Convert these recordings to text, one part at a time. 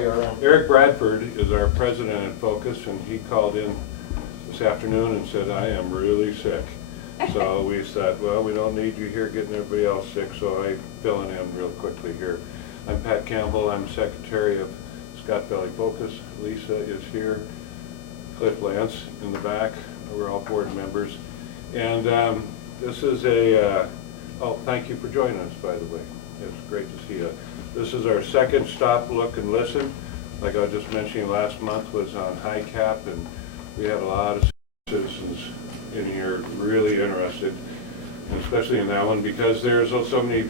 you are. Eric Bradford is our president at Focus, and he called in this afternoon and said, I am really sick. So we said, well, we don't need you here getting everybody else sick, so I'm filling in real quickly here. I'm Pat Campbell. I'm secretary of Scott Valley Focus. Lisa is here. Cliff Lance in the back. We're all board members. And this is a, oh, thank you for joining us, by the way. It's great to see you. This is our second stop, look, and listen. Like I was just mentioning, last month was on high cap, and we had a lot of citizens in here really interested, and especially in that one, because there's so many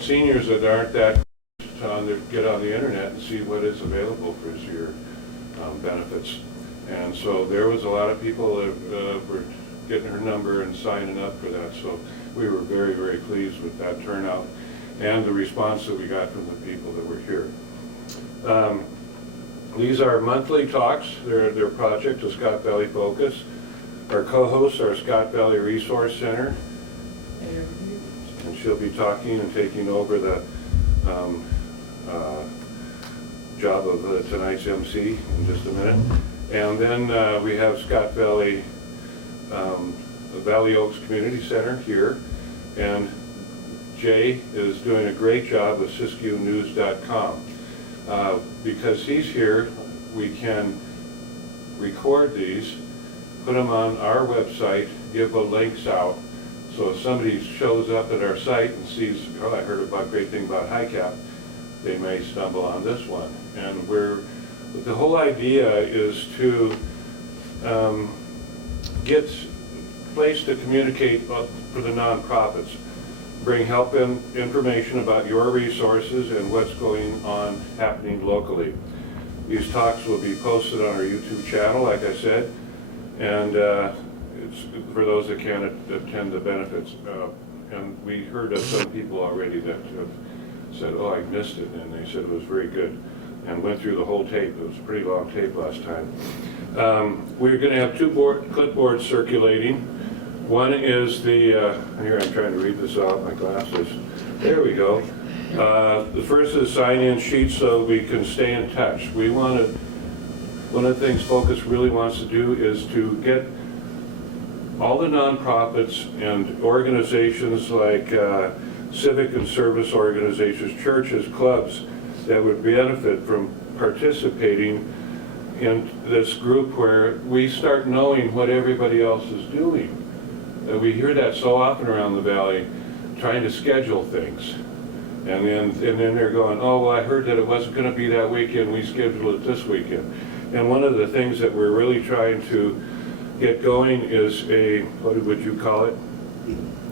seniors that aren't that on the, get on the internet and see what is available for your benefits. And so there was a lot of people that were getting her number and signing up for that. So we were very, very pleased with that turnout and the response that we got from the people that were here. These are monthly talks. They're project of Scott Valley Focus. Our co-hosts are Scott Valley Resource Center, and she'll be talking and taking over the job of tonight's MC in just a minute. And then we have Scott Valley, Valley Oaks Community Center here, and Jay is doing a great job with SiskiyouNews.com. Because he's here, we can record these, put them on our website, give the links out, so if somebody shows up at our site and sees, oh, I heard about a great thing about high cap, they may stumble on this one. And the whole idea is to get place to communicate for the nonprofits, bring help and information about your resources and what's going on happening locally. These talks will be posted on our YouTube channel, like I said, and it's for those that can't attend the benefits. And we heard of some people already that have said, oh, I missed it, and they said it was very good, and went through the whole tape. It was a pretty long tape last time. We're going to have two clipboards circulating. One is the, here I'm trying to read this off my glasses. There we go. The first is sign-in sheets so we can stay in touch. We want to, one of the things Focus really wants to do is to get all the nonprofits and organizations like civic and service organizations, churches, clubs that would benefit from participating in this group where we start knowing what everybody else is doing. We hear that so often around the valley, trying to schedule things. And then they're going, oh, well, I heard that it wasn't going to be that weekend, we scheduled it this weekend. And one of the things that we're really trying to get going is a, what would you call it?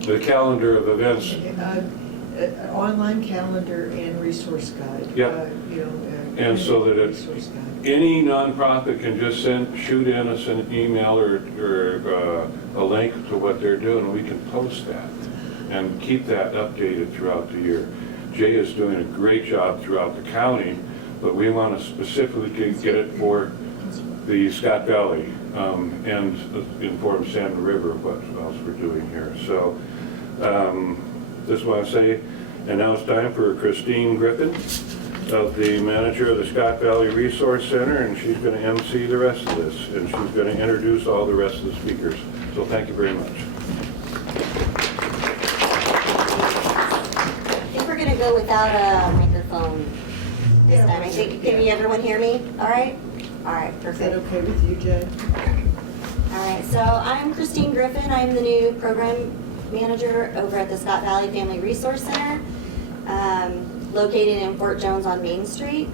The calendar of events. An online calendar and resource guide. Yep. And so that any nonprofit can just shoot in us an email or a link to what they're doing, and we can post that and keep that updated throughout the year. Jay is doing a great job throughout the county, but we want to specifically get it for the Scott Valley and inform Salmon River what else we're doing here. So just want to say, and now it's time for Christine Griffin, the manager of the Scott Valley Resource Center, and she's going to MC the rest of this, and she's going to introduce all the rest of the speakers. So thank you very much. I think we're going to go without a microphone this time. I think, can everyone hear me? All right? All right, perfect. Is that okay with you, Jay? All right, so I'm Christine Griffin. I'm the new program manager over at the Scott Valley Family Resource Center, located in Fort Jones on Main Street.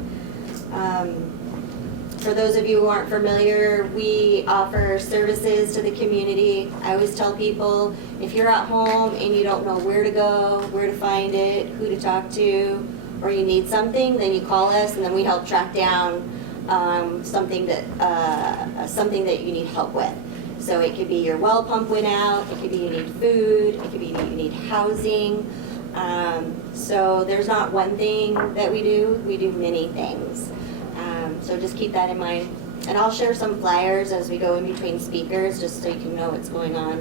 For those of you who aren't familiar, we offer services to the community. I always tell people, if you're at home and you don't know where to go, where to find it, who to talk to, or you need something, then you call us and then we help track down something that you need help with. So it could be your well pump went out, it could be you need food, it could be you need housing. So there's not one thing that we do many things. So just keep that in mind. And I'll share some flyers as we go in between speakers, just so you can know what's going on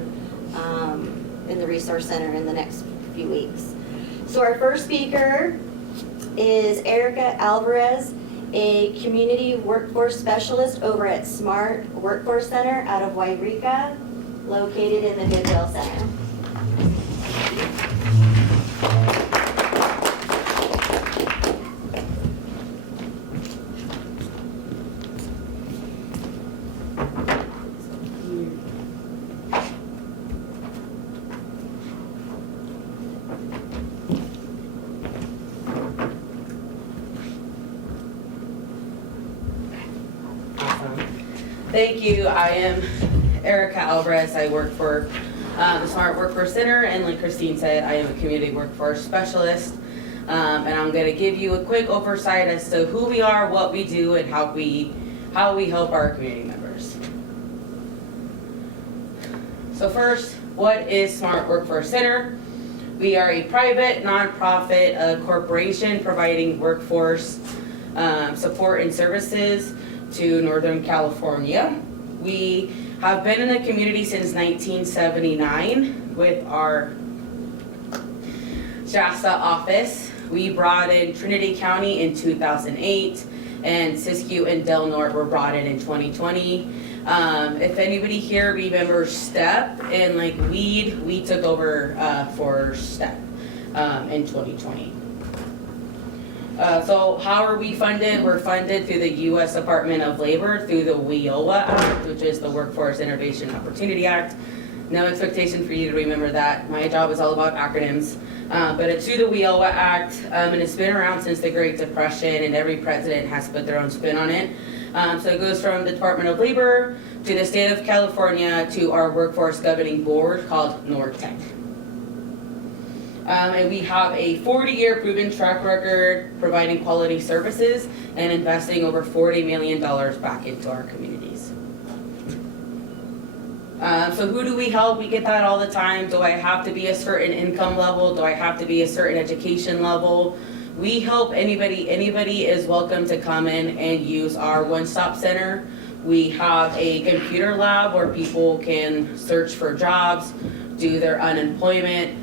in the Resource Center in the next few weeks. So our first speaker is Erika Alvarez, a community workforce specialist over at Smart Workforce Center out of Eureka, located in the Goodwill Center. Thank you. I am Erika Alvarez. I work for the Smart Workforce Center, and like Christine said, I am a community workforce specialist. And I'm going to give you a quick oversight as to who we are, what we do, and how we help our community members. So first, what is Smart Workforce Center? We are a private, nonprofit corporation providing workforce support and services to Northern California. We have been in the community since 1979 with our Shasta office. We brought in Trinity County in 2008, and Siskiyou and Del Norte were brought in 2020. If anybody here remembers STEP and like WEED, we took over for STEP in 2020. So how are we funded? We're funded through the U.S. Department of Labor through the WIOA Act, which is the Workforce Innovation Opportunity Act. No expectation for you to remember that. My job is all about acronyms. But it's through the WIOA Act, and it's been around since the Great Depression, and every president has put their own spin on it. So it goes from the Department of Labor to the state of California to our workforce governing board called NORTEC. And we have a 40-year proven track record providing quality services and investing over $40 million back into our communities. So who do we help? We get that all the time. Do I have to be a certain income level? Do I have to be a certain education level? We help anybody. Anybody is welcome to come in and use our one-stop center. We have a computer lab where people can search for jobs, do their unemployment,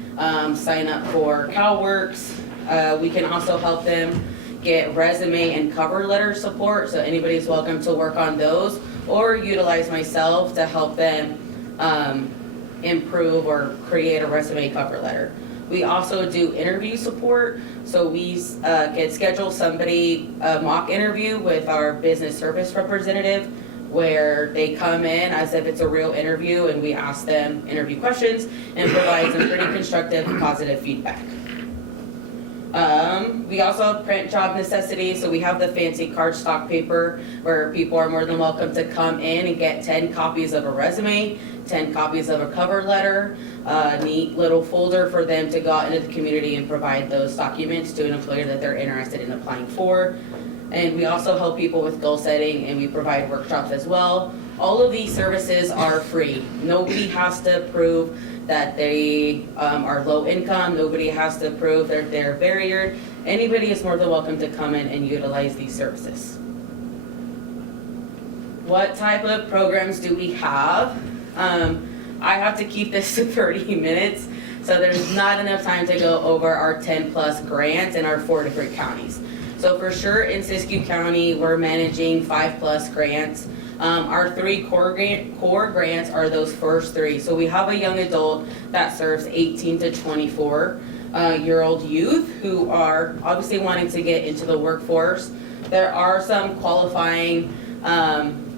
sign up for CalWorks. We can also help them get resume and cover letter support, so anybody's welcome to work on those or utilize myself to help them improve or create a resume cover letter. We also do interview support, so we can schedule somebody a mock interview with our business service representative where they come in as if it's a real interview and we ask them interview questions and provide some pretty constructive, positive feedback. We also print job necessities, so we have the fancy cardstock paper where people are more than welcome to come in and get 10 copies of a resume, 10 copies of a cover letter, a neat little folder for them to go out into the community and provide those documents to an employer that they're interested in applying for. And we also help people with goal setting, and we provide workshops as well. All of these services are free. Nobody has to prove that they are low income. Nobody has to prove that they're barriered. Anybody is more than welcome to come in and utilize these services. What type of programs do we have? I have to keep this to 30 minutes, so there's not enough time to go over our 10 plus grants in our 4 different counties. So for sure in Siskiyou County, we're managing 5 plus grants. Our 3 core grants are those first 3. So we have a young adult that serves 18 to 24 year old youth who are obviously wanting to get into the workforce. There are some qualifying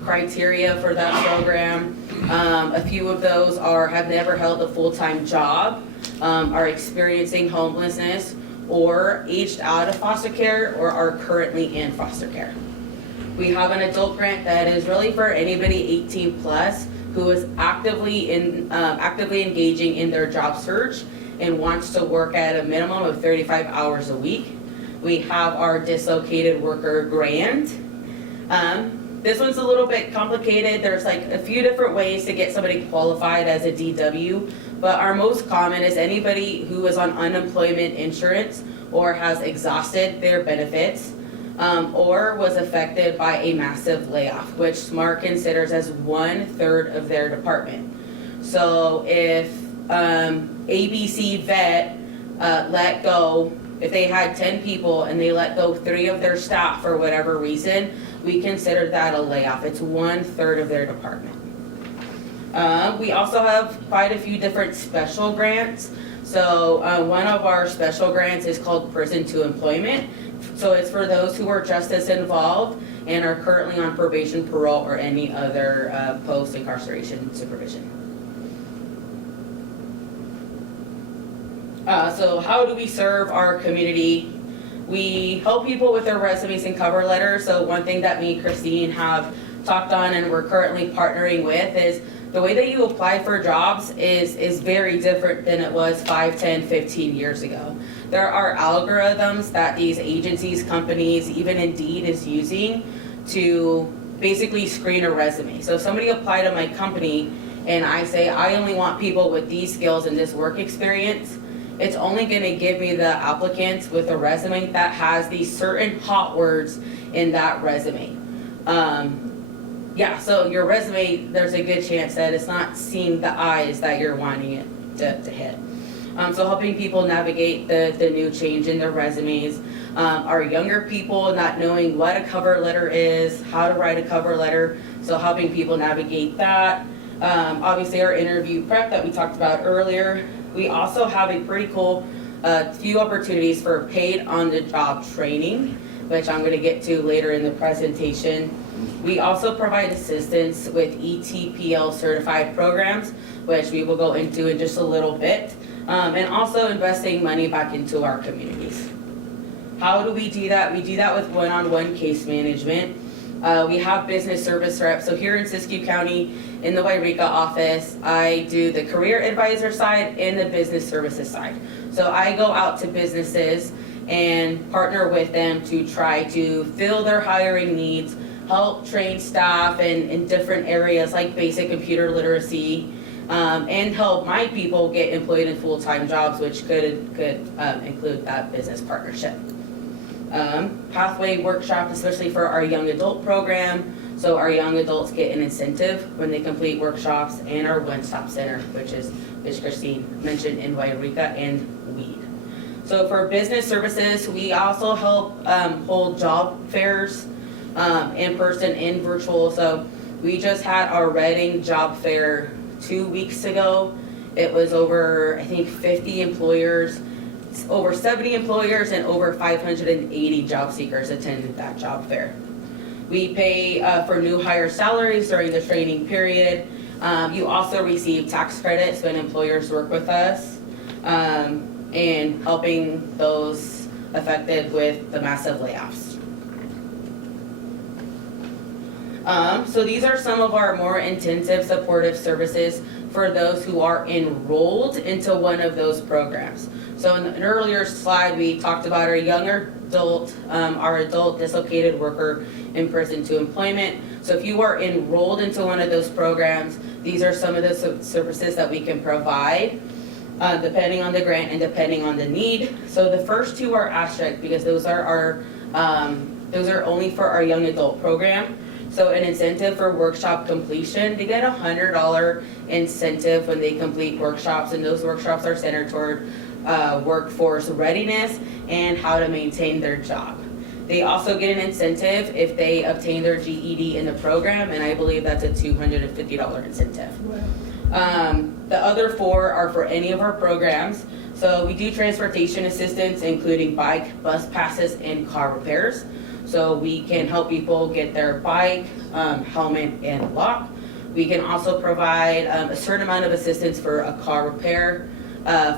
criteria for that program. A few of those have never held a full-time job, are experiencing homelessness, or aged out of foster care, or are currently in foster care. We have an adult grant that is really for anybody 18 plus who is actively engaging in their job search and wants to work at a minimum of 35 hours a week. We have our dislocated worker grant. This one's a little bit complicated. There's like a few different ways to get somebody qualified as a DW, but our most common is anybody who is on unemployment insurance or has exhausted their benefits, or was affected by a massive layoff, which SMART considers as 1/3 of their department. So if ABC vet let go if they had 10 people and they let go 3 of their staff for whatever reason, we consider that a layoff. It's 1/3 of their department. We also have quite a few different special grants. So one of our special grants is called Prison to Employment. So it's for those who are justice involved and are currently on probation, parole, or any other post-incarceration supervision. So how do we serve our community? We help people with their resumes and cover letters. So one thing that me and Christine have talked on and we're currently partnering with is the way that you apply for jobs is very different than it was 5, 10, 15 years ago. There are algorithms that these agencies, companies, even Indeed is using to basically screen a resume. So if somebody applied to my company and I say, I only want people with these skills and this work experience, it's only gonna give me the applicants with a resume that has these certain hot words in that resume. Yeah, so your resume, there's a good chance that it's not seeing the eyes that you're wanting it to hit. So helping people navigate the new change in their resumes. Our younger people not knowing what a cover letter is, how to write a cover letter, so helping people navigate that. Obviously our interview prep that we talked about earlier. We also have a pretty cool few opportunities for paid on-the-job training, which I'm gonna get to later in the presentation. We also provide assistance with ETPL certified programs, which we will go into in just a little bit, and also investing money back into our communities. How do we do that? We do that with one-on-one case management. We have business service reps. So here in Siskiyou County, in the Eureka office, I do the career advisor side and the business services side. So I go out to businesses and partner with them to try to fill their hiring needs, help train staff in different areas like basic computer literacy, and help my people get employed in full-time jobs, which could include that business partnership. Pathway workshop, especially for our young adult program. So our young adults get an incentive when they complete workshops, and our one-stop center, which Christine mentioned in Eureka and WEED. So for business services, we also help hold job fairs, in person and virtual. So we just had our Reading job fair 2 weeks ago. It was over, I think, 50 employers, over 70 employers, and over 580 job seekers attended that job fair. We pay for new hire salaries during the training period. You also receive tax credits when employers work with us, and helping those affected with the massive layoffs. So these are some of our more intensive supportive services for those who are enrolled into one of those programs. So in an earlier slide, we talked about our younger adult, our adult dislocated worker in prison to employment. So if you are enrolled into one of those programs, these are some of the services that we can provide, depending on the grant and depending on the need. So the first two are asterisk because those are only for our young adult program. So an incentive for workshop completion, they get a $100 incentive when they complete workshops, and those workshops are centered toward workforce readiness and how to maintain their job. They also get an incentive if they obtain their GED in the program, and I believe that's a $250 incentive. Wow. The other 4 are for any of our programs. So we do transportation assistance, including bike, bus passes, and car repairs. So we can help people get their bike, helmet, and lock. We can also provide a certain amount of assistance for a car repair.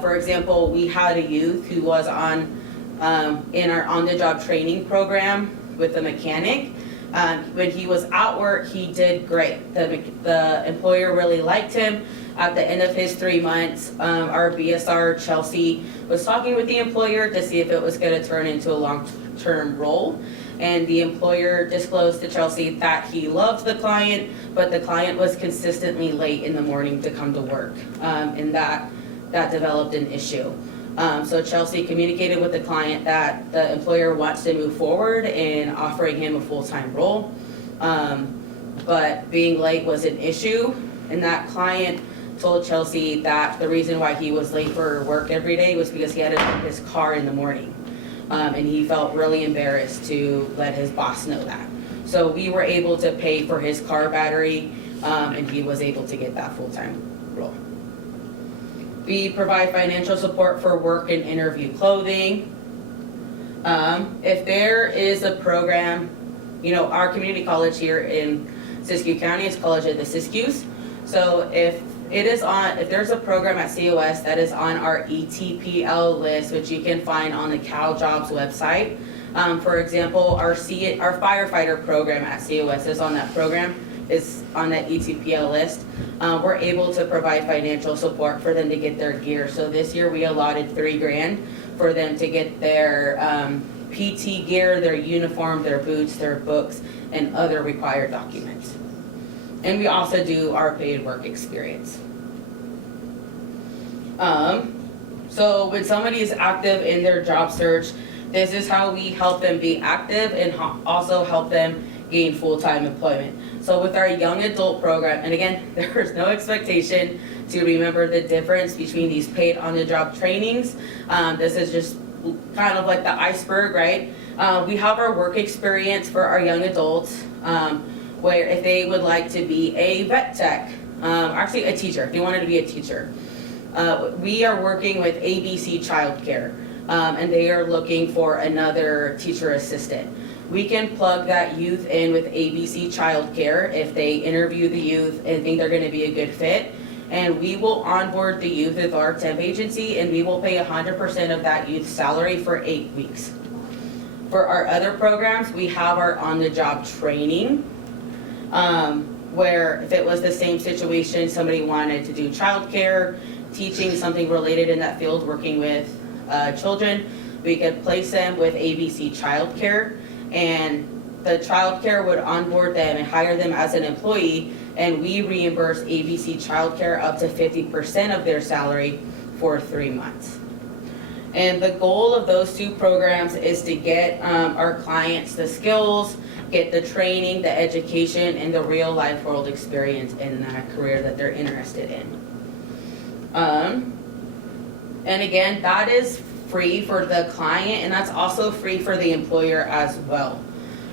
For example, we had a youth who was in our on-the-job training program with a mechanic. When he was at work, he did great. The employer really liked him. At the end of his 3 months, our BSR, Chelsea, was talking with the employer to see if it was going to turn into a long-term role. And the employer disclosed to Chelsea that he loved the client, but the client was consistently late in the morning to come to work, and that developed an issue. So Chelsea communicated with the client that the employer wants to move forward in offering him a full-time role, but being late was an issue, and that client told Chelsea that the reason why he was late for work every day was because he had to take his car in the morning. And he felt really embarrassed to let his boss know that. So we were able to pay for his car battery, and he was able to get that full-time role. We provide financial support for work and interview clothing. If there is a program, our community college here in Siskiyou County is College of the Siskiyous. So if there's a program at COS that is on our ETPL list, which you can find on the Cal Jobs website, for example, our firefighter program at COS is on that program, is on that ETPL list. We're able to provide financial support for them to get their gear. So this year we allotted $3,000 for them to get their PT gear, their uniform, their boots, their books, and other required documents. And we also do our paid work experience. So when somebody is active in their job search, this is how we help them be active and also help them gain full-time employment. So with our young adult program, and again, there's no expectation to remember the difference between these paid on-the-job trainings. This is just kind of like the iceberg, right? We have our work experience for our young adults, where if they would like to be a vet tech, actually a teacher, if they wanted to be a teacher. We are working with ABC Childcare, and they are looking for another teacher assistant. We can plug that youth in with ABC Childcare if they interview the youth and think they're going to be a good fit. And we will onboard the youth with our temp agency, and we will pay 100% of that youth's salary for 8 weeks. For our other programs, we have our on-the-job training, where if it was the same situation, somebody wanted to do childcare, teaching something related in that field, working with children, we could place them with ABC Childcare, and the childcare would onboard them and hire them as an employee, and we reimburse ABC Childcare up to 50% of their salary for 3 months. And the goal of those two programs is to get our clients the skills, get the training, the education, and the real life world experience in that career that they're interested in. And again, that is free for the client, and that's also free for the employer as well.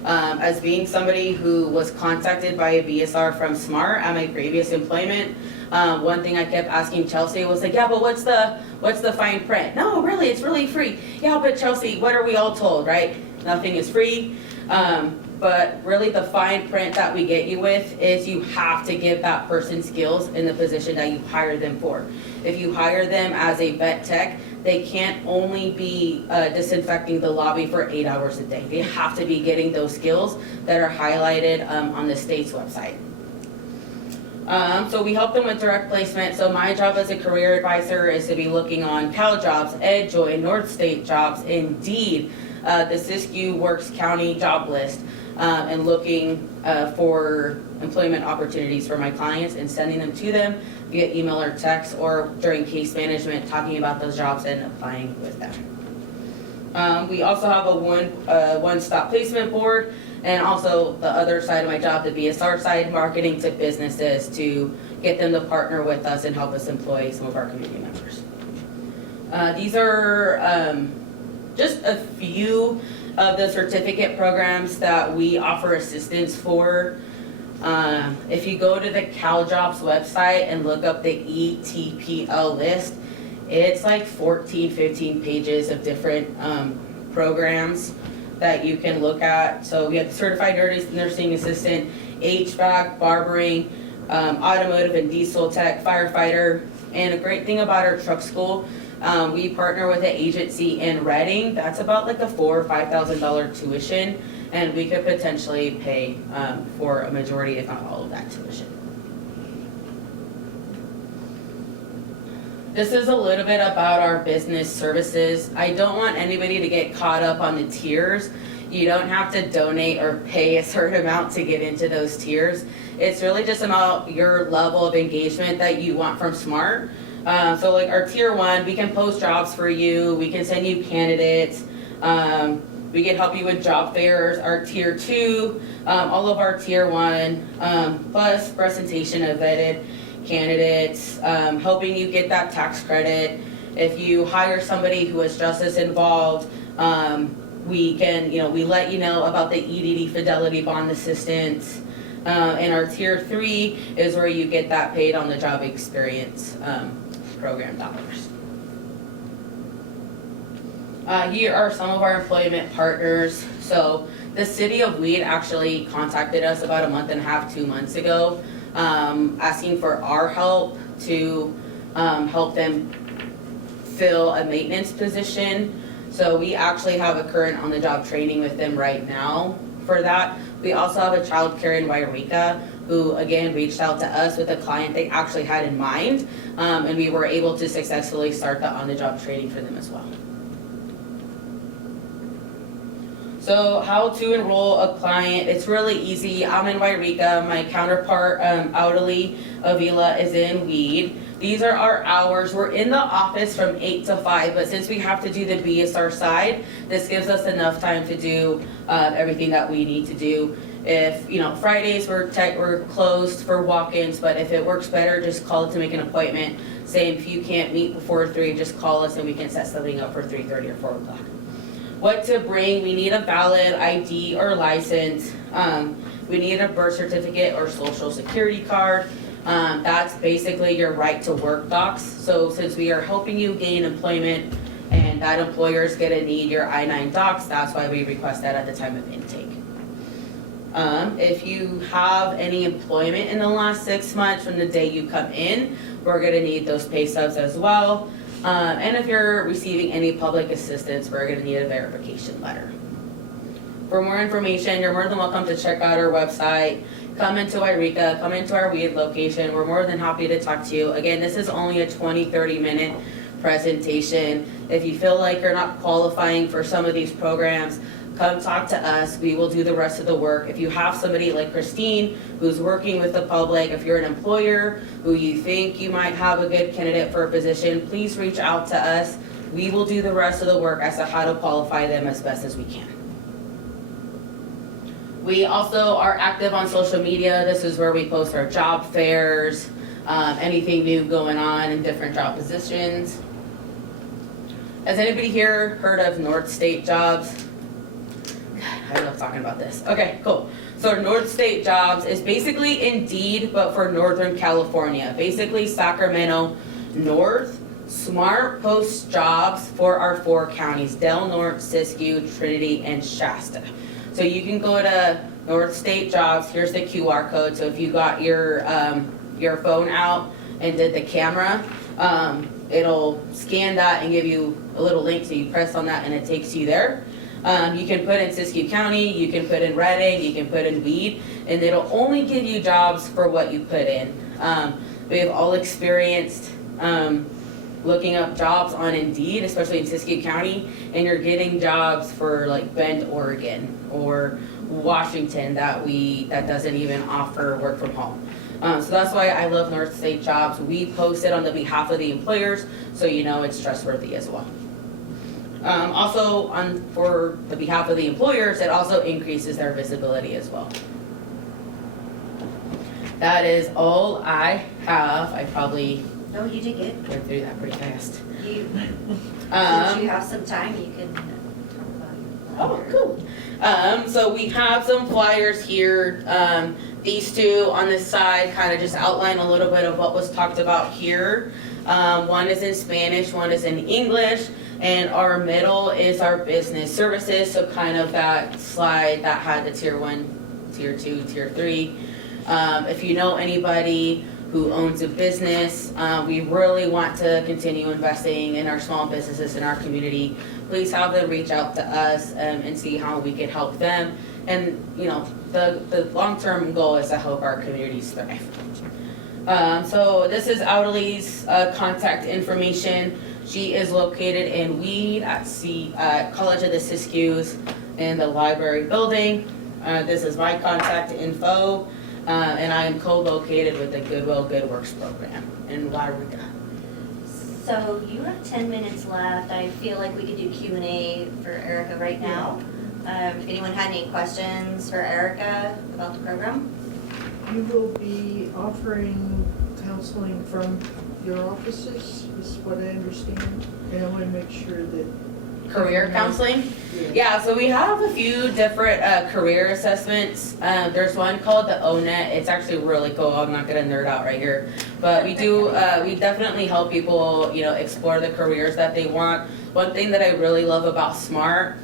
As being somebody who was contacted by a BSR from SMART at my previous employment, one thing I kept asking Chelsea was like, yeah, but what's the fine print? No, really, it's really free. Yeah, but Chelsea, what are we all told, right? Nothing is free. But really the fine print that we get you with is you have to give that person skills in the position that you hire them for. If you hire them as a vet tech, they can't only be disinfecting the lobby for 8 hours a day. They have to be getting those skills that are highlighted on the state's website. So we help them with direct placement. So my job as a career advisor is to be looking on Cal Jobs, EdJoy, North State Jobs, Indeed, the Siskiyou Works County job list, and looking for employment opportunities for my clients and sending them to them via email or text, or during case management, talking about those jobs and applying with them. We also have a one-stop placement board, and also the other side of my job, the BSR side, marketing to businesses to get them to partner with us and help us employ some of our community members. These are just a few of the certificate programs that we offer assistance for. If you go to the Cal Jobs website and look up the ETPL list, it's like 14, 15 pages of different programs that you can look at. So we have Certified Nursing Assistant, HVAC, barbering, automotive and diesel tech, firefighter. And a great thing about our truck school, we partner with an agency in Reading. That's about like a $4,000 or $5,000 tuition, and we could potentially pay for a majority, if not all of that tuition. This is a little bit about our business services. I don't want anybody to get caught up on the tiers. You don't have to donate or pay a certain amount to get into those tiers. It's really just about your level of engagement that you want from SMART. So like our tier 1, we can post jobs for you, we can send you candidates, we can help you with job fairs. Our tier 2, all of our tier 1, plus presentation of vetted candidates, helping you get that tax credit. If you hire somebody who is justice involved, We can, we let you know about the EDD Fidelity Bond Assistance. And our tier 3 is where you get that paid on the job experience program dollars. Here are some of our employment partners. So the city of Weed actually contacted us about a month and a half, 2 months ago, asking for our help to help them fill a maintenance position. So we actually have a current on-the-job training with them right now for that. We also have a child care in Erika who again reached out to us with a client they actually had in mind, and we were able to successfully start the on-the-job training for them as well. So how to enroll a client, it's really easy. I'm in Eureka, my counterpart, Audley Avila, is in Weed. These are our hours. We're in the office from 8 to 5, but since we have to do the BSR side, this gives us enough time to do everything that we need to do. If, Fridays we're closed for walk-ins, but if it works better, just call it to make an appointment. Same, if you can't meet before 3, just call us and we can set something up for 3:30 or 4 o'clock. What to bring, we need a valid ID or license. We need a birth certificate or social security card. That's basically your right to work docs. So since we are helping you gain employment and that employer is gonna need your I-9 docs, that's why we request that at the time of intake. If you have any employment in the last 6 months from the day you come in, we're gonna need those pay stubs as well. And if you're receiving any public assistance, we're gonna need a verification letter. For more information, you're more than welcome to check out our website. Come into Eureka, come into our Weed location. We're more than happy to talk to you. Again, this is only a 20-30 minute presentation. If you feel like you're not qualifying for some of these programs, come talk to us. We will do the rest of the work. If you have somebody like Christine who's working with the public, if you're an employer who you think you might have a good candidate for a position, please reach out to us. We will do the rest of the work as to how to qualify them as best as we can. We also are active on social media. This is where we post our job fairs, anything new going on in different job positions. Has anybody here heard of North State Jobs? I love talking about this. Okay, cool. So North State Jobs is basically Indeed, but for Northern California. Basically Sacramento North. Smart posts jobs for our 4 counties, Del Norte, Siskiyou, Trinity, and Shasta. So you can go to North State Jobs. Here's the QR code. So if you got your phone out and did the camera, it'll scan that and give you a little link. So you press on that and it takes you there. You can put in Siskiyou County, you can put in Redding, you can put in Weed, and it'll only give you jobs for what you put in. We have all experienced looking up jobs on Indeed, especially in Siskiyou County, and you're getting jobs for like Bend, Oregon, or Washington that doesn't even offer work from home. So that's why I love North State Jobs. We post it on the behalf of the employers, so you know it's trustworthy as well. Also, for the behalf of the employers, it also increases their visibility as well. That is all I have. I probably No, you did good. went through that pretty fast. You, since you have some time, you can talk about it. Oh, cool. So we have some flyers here. These two on this side kind of just outline a little bit of what was talked about here. One is in Spanish, one is in English, and our middle is our business services. So kind of that slide that had the tier 1, tier 2, tier 3. If you know anybody who owns a business, we really want to continue investing in our small businesses in our community. Please have them reach out to us and see how we can help them. And the long-term goal is to help our communities thrive. So this is Audley's contact information. She is located in Weed at College of the Siskiyous in the library building. This is my contact info. And I am co-located with the Goodwill Good Works program in Eureka. So you have 10 minutes left. I feel like we could do Q&A for Erika right now. If anyone had any questions for Erika about the program. You will be offering counseling from your offices, is what I understand. And I want to make sure that career counseling. Yeah, so we have a few different career assessments. There's one called the ONET. It's actually really cool. I'm not gonna nerd out right here, but we definitely help people, explore the careers that they want. One thing that I really love about SMART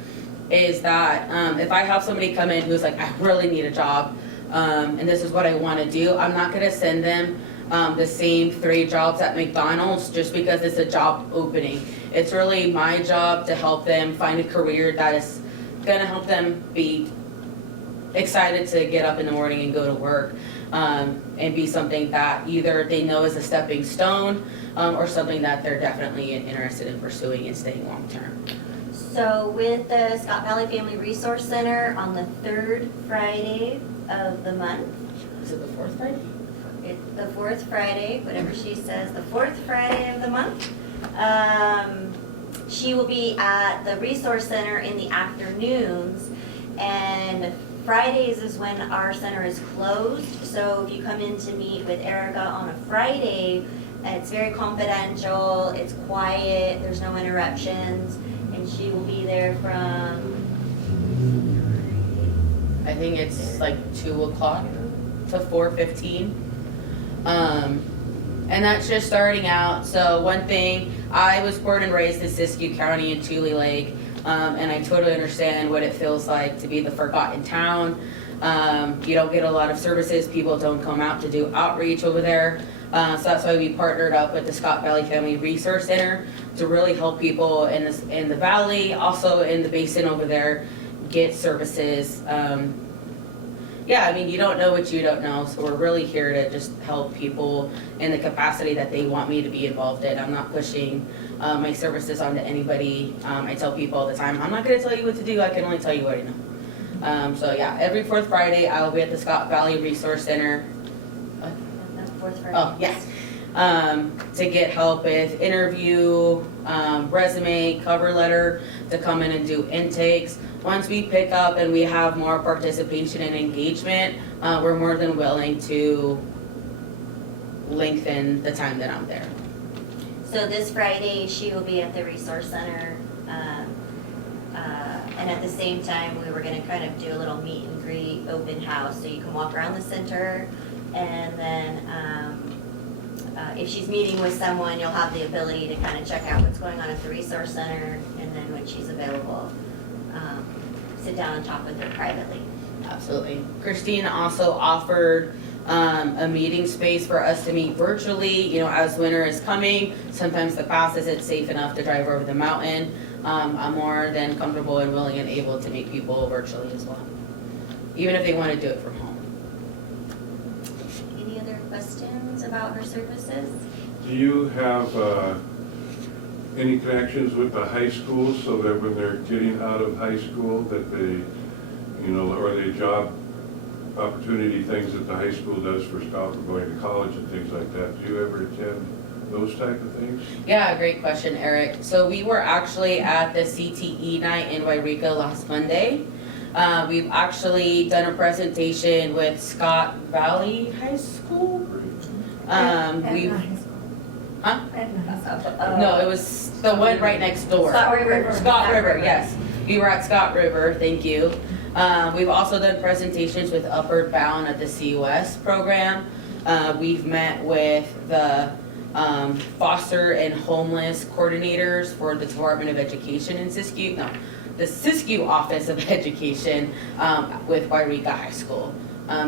is that if I have somebody come in who's like, I really need a job, and this is what I want to do, I'm not gonna send them the same 3 jobs at McDonald's just because it's a job opening. It's really my job to help them find a career that is gonna help them be excited to get up in the morning and go to work, and be something that either they know is a stepping stone, or something that they're definitely interested in pursuing and staying long term. So with the Scott Valley Family Resource Center on the 3rd Friday of the month, Is it the 4th Friday? the 4th Friday, whatever she says, the 4th Friday of the month, she will be at the Resource Center in the afternoons, and Fridays is when our center is closed. So if you come in to meet with Erika on a Friday, it's very confidential, it's quiet, there's no interruptions, and she will be there from, I think it's like 2 o'clock to 4:15. And that's just starting out. So one thing, I was born and raised in Siskiyou County in Tule Lake, and I totally understand what it feels like to be the forgotten town. You don't get a lot of services, people don't come out to do outreach over there. So that's why we partnered up with the Scott Valley Family Resource Center to really help people in the valley, also in the basin over there, get services. Yeah, I mean, you don't know what you don't know, so we're really here to just help people in the capacity that they want me to be involved in. I'm not pushing my services onto anybody. I tell people all the time, I'm not gonna tell you what to do, I can only tell you what I know. So yeah, every 4th Friday, I'll be at the Scott Valley Resource Center. the 4th Friday. Oh, yes. To get help with interview, resume, cover letter, to come in and do intakes. Once we pick up and we have more participation and engagement, we're more than willing to lengthen the time that I'm there. So this Friday, she will be at the Resource Center, and at the same time, we were gonna kind of do a little meet and greet, open house, so you can walk around the center, and then, if she's meeting with someone, you'll have the ability to kind of check out what's going on at the Resource Center, and then when she's available, sit down and talk with her privately. Absolutely. Christine also offered a meeting space for us to meet virtually, as winter is coming. Sometimes the pass isn't safe enough to drive over the mountain. I'm more than comfortable and willing and able to meet people virtually as well, even if they want to do it from home. Any other questions about her services? Do you have any connections with the high schools so that when they're getting out of high school that they, or the job opportunity things that the high school does for scholars going to college and things like that? Do you ever attend those type of things? Yeah, great question, Eric. So we were actually at the CTE night in Eureka last Monday. We've actually done a presentation with Scott Valley High School. No, it was the one right next door. Scott River. Scott River, yes. We were at Scott River, thank you. We've also done presentations with Upward Bound at the CUS program. We've met with the foster and homeless coordinators for the Department of Education in Siskiyou, the Siskiyou Office of Education with Eureka High School.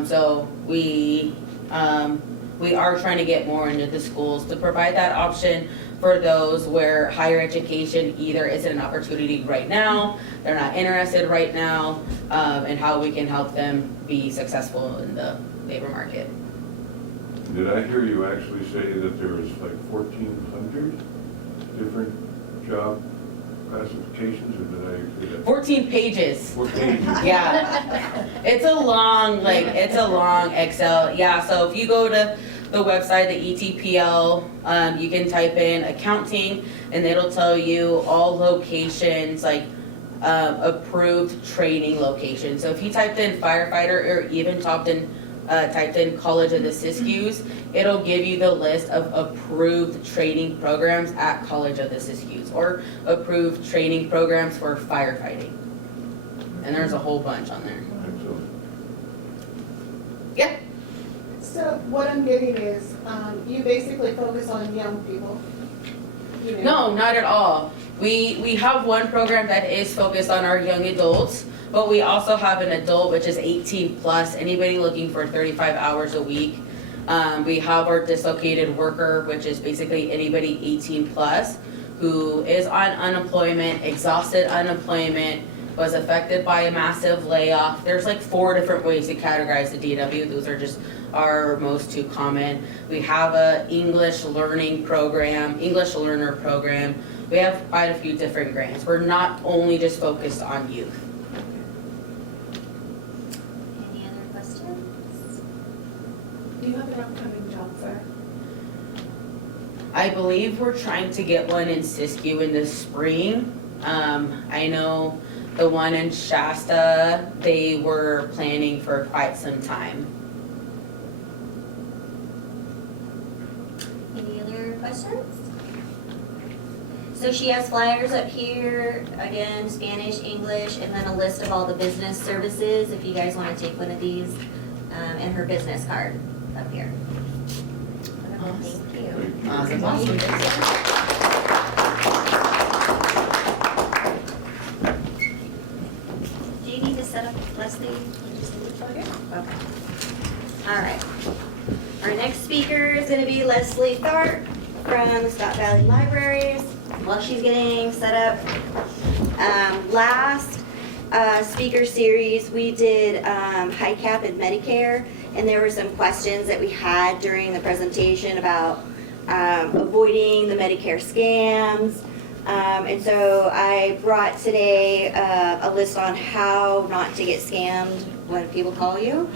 So we are trying to get more into the schools to provide that option for those where higher education either isn't an opportunity right now, they're not interested right now, and how we can help them be successful in the labor market. Did I hear you actually say that there was like 1,400 different job classifications, or did I hear that? 14 pages. 14. Yeah, it's a long Excel. Yeah, so if you go to the website, the ETPL, you can type in accounting, and it'll tell you all locations, like approved training locations. So if you typed in firefighter or even typed in typed in College of the Siskiyous, it'll give you the list of approved training programs at College of the Siskiyous, or approved training programs for firefighting. And there's a whole bunch on there. Yeah. So what I'm getting is, you basically focus on young people. You know? No, not at all. We have one program that is focused on our young adults, but we also have an adult, which is 18 plus, anybody looking for 35 hours a week. We have our dislocated worker, which is basically anybody 18 plus who is on unemployment, exhausted unemployment, was affected by a massive layoff. There's like 4 different ways to categorize the DW. Those are just our most 2 common. We have a English learning program, English learner program. We have quite a few different grants. We're not only just focused on youth. Any other questions? Do you have an upcoming job fair? I believe we're trying to get one in Siskiyou in the spring. I know the one in Shasta, they were planning for quite some time. Any other questions? So she has flyers up here, again, Spanish, English, and then a list of all the business services, if you guys want to take one of these, and her business card up here. Thank you. Awesome. Do you need to set up Leslie? Okay. All right. Our next speaker is going to be Leslie Tharp from the Scott Valley Libraries. While she's getting set up, last speaker series we did high cap and Medicare, and there were some questions that we had during the presentation about avoiding the Medicare scams. And so I brought today a list on how not to get scammed when people call you.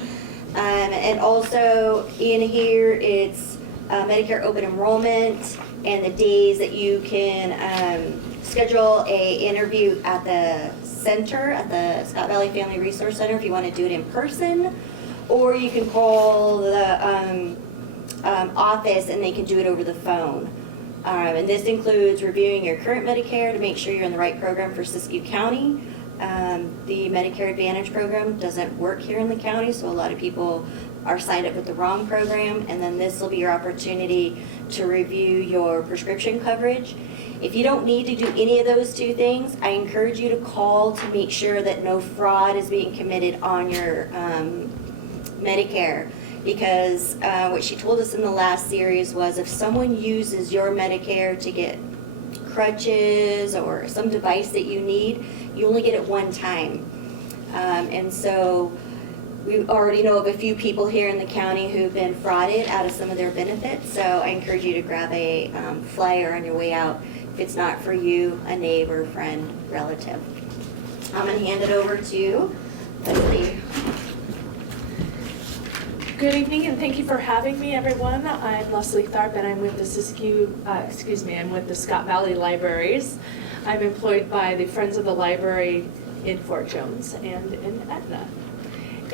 And also in here, it's Medicare open enrollment and the days that you can schedule a interview at the center, at the Scott Valley Family Resource Center if you want to do it in person, or you can call the office and they can do it over the phone. And this includes reviewing your current Medicare to make sure you're in the right program for Siskiyou County. The Medicare Advantage program doesn't work here in the county, so a lot of people are signed up with the wrong program, and then this will be your opportunity to review your prescription coverage. If you don't need to do any of those 2 things, I encourage you to call to make sure that no fraud is being committed on your Medicare. Because what she told us in the last series was if someone uses your Medicare to get crutches or some device that you need, you only get it one time. And so we already know of a few people here in the county who've been frauded out of some of their benefits. So I encourage you to grab a flyer on your way out if it's not for you, a neighbor, friend, relative. I'm going to hand it over to Leslie. Good evening, and thank you for having me, everyone. I'm Leslie Tharp, and I'm with the I'm with the Scott Valley Libraries. I'm employed by the Friends of the Library in Fort Jones and in Etna.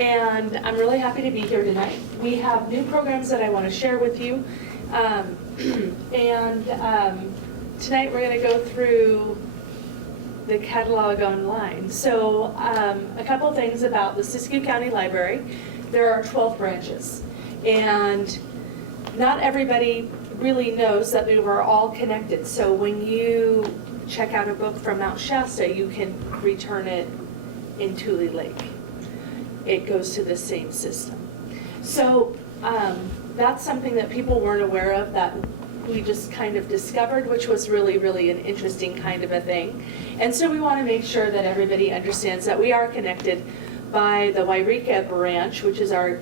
And I'm really happy to be here tonight. We have new programs that I want to share with you. Tonight we're going to go through the catalog online. So a couple things about the Siskiyou County Library. There are 12 branches, and not everybody really knows that we were all connected. So when you check out a book from Mount Shasta, you can return it in Tule Lake. It goes to the same system. So that's something that people weren't aware of that we just kind of discovered, which was really, really an interesting kind of a thing. And so we want to make sure that everybody understands that we are connected by the Erika branch, which is our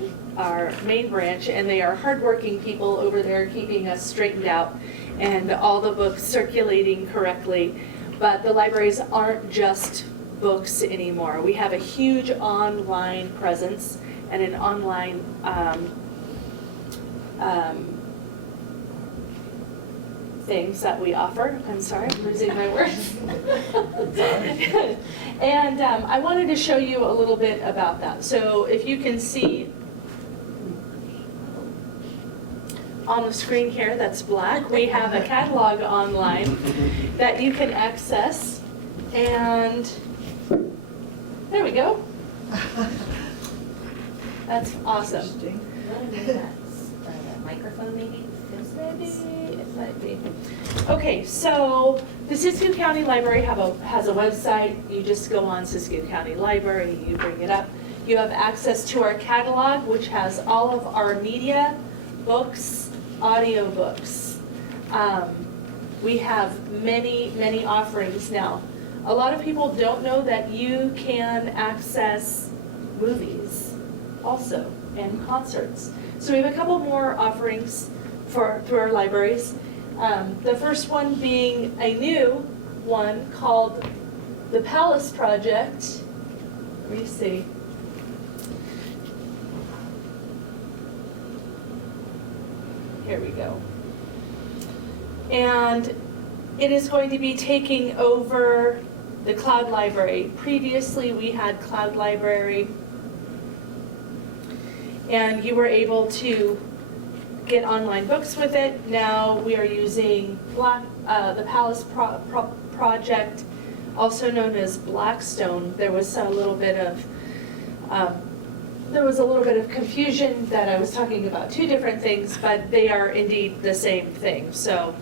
main branch, and they are hardworking people over there keeping us straightened out and all the books circulating correctly. But the libraries aren't just books anymore. We have a huge online presence and an online things that we offer. I'm sorry, I'm losing my words. And I wanted to show you a little bit about that. So if you can see on the screen here that's black, we have a catalog online that you can access. And there we go. That's awesome. Interesting. You wanna move that microphone maybe? Maybe, it might be. Okay, so the Siskiyou County Library has a website. You just go on Siskiyou County Library, you bring it up. You have access to our catalog, which has all of our media, books, audiobooks. We have many, many offerings now. A lot of people don't know that you can access movies also and concerts. So we have a couple more offerings through our libraries. The first one being a new one called the Palace Project. Let me see. Here we go. And it is going to be taking over the Cloud Library. Previously, we had Cloud Library, and you were able to get online books with it. Now we are using the Palace Project, also known as Blackstone. There was a little bit of confusion that I was talking about two different things, but they are indeed the same thing. So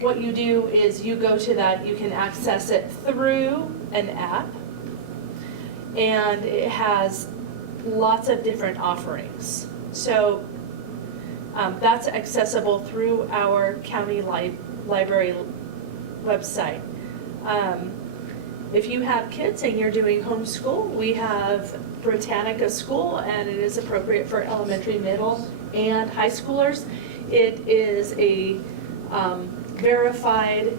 what you do is you go to that, you can access it through an app, and it has lots of different offerings. So that's accessible through our county library website. If you have kids and you're doing homeschool, we have Britannica School, and it is appropriate for elementary, middle, and high schoolers. It is a verified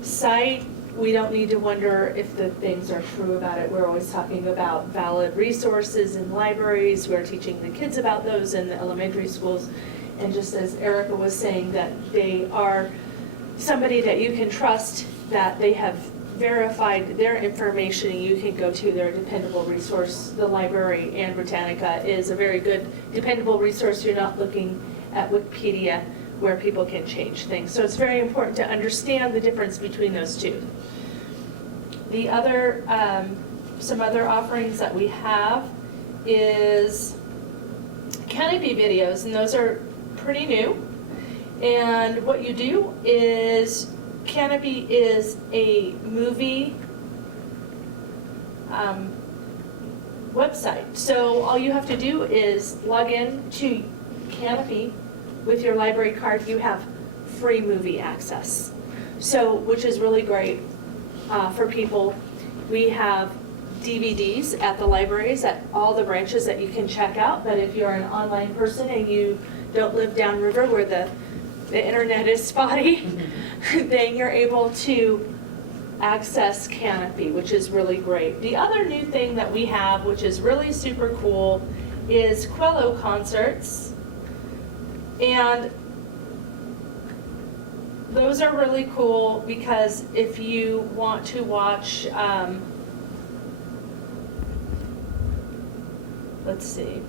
site. We don't need to wonder if the things are true about it. We're always talking about valid resources in libraries. We're teaching the kids about those in the elementary schools. And just as Erika was saying, that they are somebody that you can trust, that they have verified their information, and you can go to their dependable resource. The library and Britannica is a very good dependable resource. You're not looking at Wikipedia where people can change things. So it's very important to understand the difference between those two. The other, some other offerings that we have is Canopy videos, and those are pretty new. And what you do is, Canopy is a movie website. So all you have to do is log in to Canopy with your library card. You have free movie access. So, which is really great for people. We have DVDs at the libraries at all the branches that you can check out. But if you're an online person and you don't live downriver where the internet is spotty, then you're able to access Canopy, which is really great. The other new thing that we have, which is really super cool, is Quello concerts. And those are really cool because if you want to watch, let's see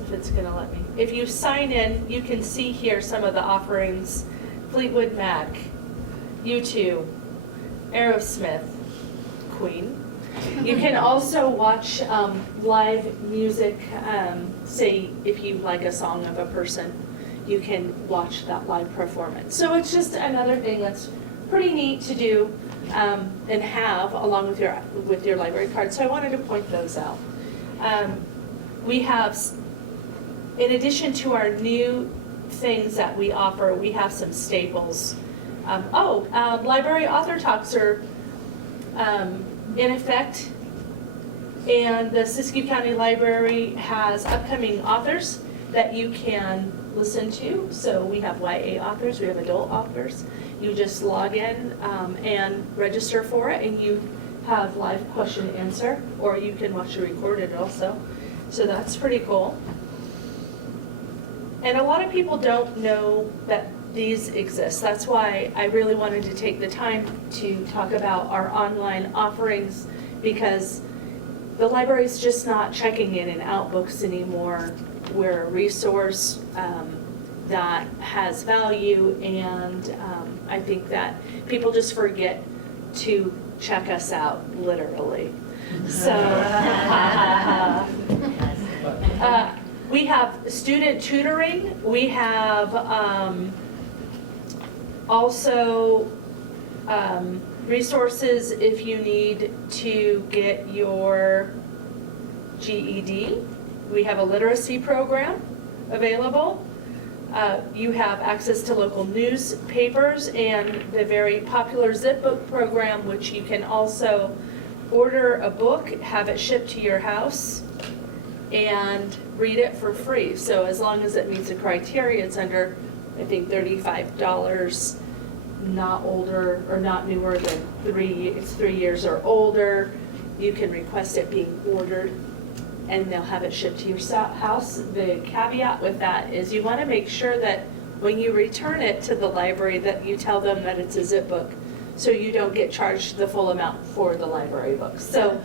if it's gonna let me. If you sign in, you can see here some of the offerings: Fleetwood Mac, U2, Aerosmith, Queen. You can also watch live music, say if you like a song of a person, you can watch that live performance. So it's just another thing that's pretty neat to do and have along with your library card. So I wanted to point those out. We have, in addition to our new things that we offer, we have some staples. Library author talks are in effect, and the Siskiyou County Library has upcoming authors that you can listen to. So we have YA authors, we have adult authors. You just log in and register for it, and you have live question and answer, or you can watch it recorded also. So that's pretty cool. And a lot of people don't know that these exist. That's why I really wanted to take the time to talk about our online offerings, because the library's just not checking in and out books anymore. We're a resource. that has value, and I think that people just forget to check us out, literally. So, we have student tutoring, we have also resources if you need to get your GED. We have a literacy program available. You have access to local newspapers and the very popular Zip Book program, which you can also order a book, have it shipped to your house, and read it for free. So as long as it meets the criteria, it's under, I think, $35, not older or not newer than 3 years or older. You can request it being ordered, and they'll have it shipped to your house. The caveat with that is you want to make sure that when you return it to the library that you tell them that it's a zip book, so you don't get charged the full amount for the library books, so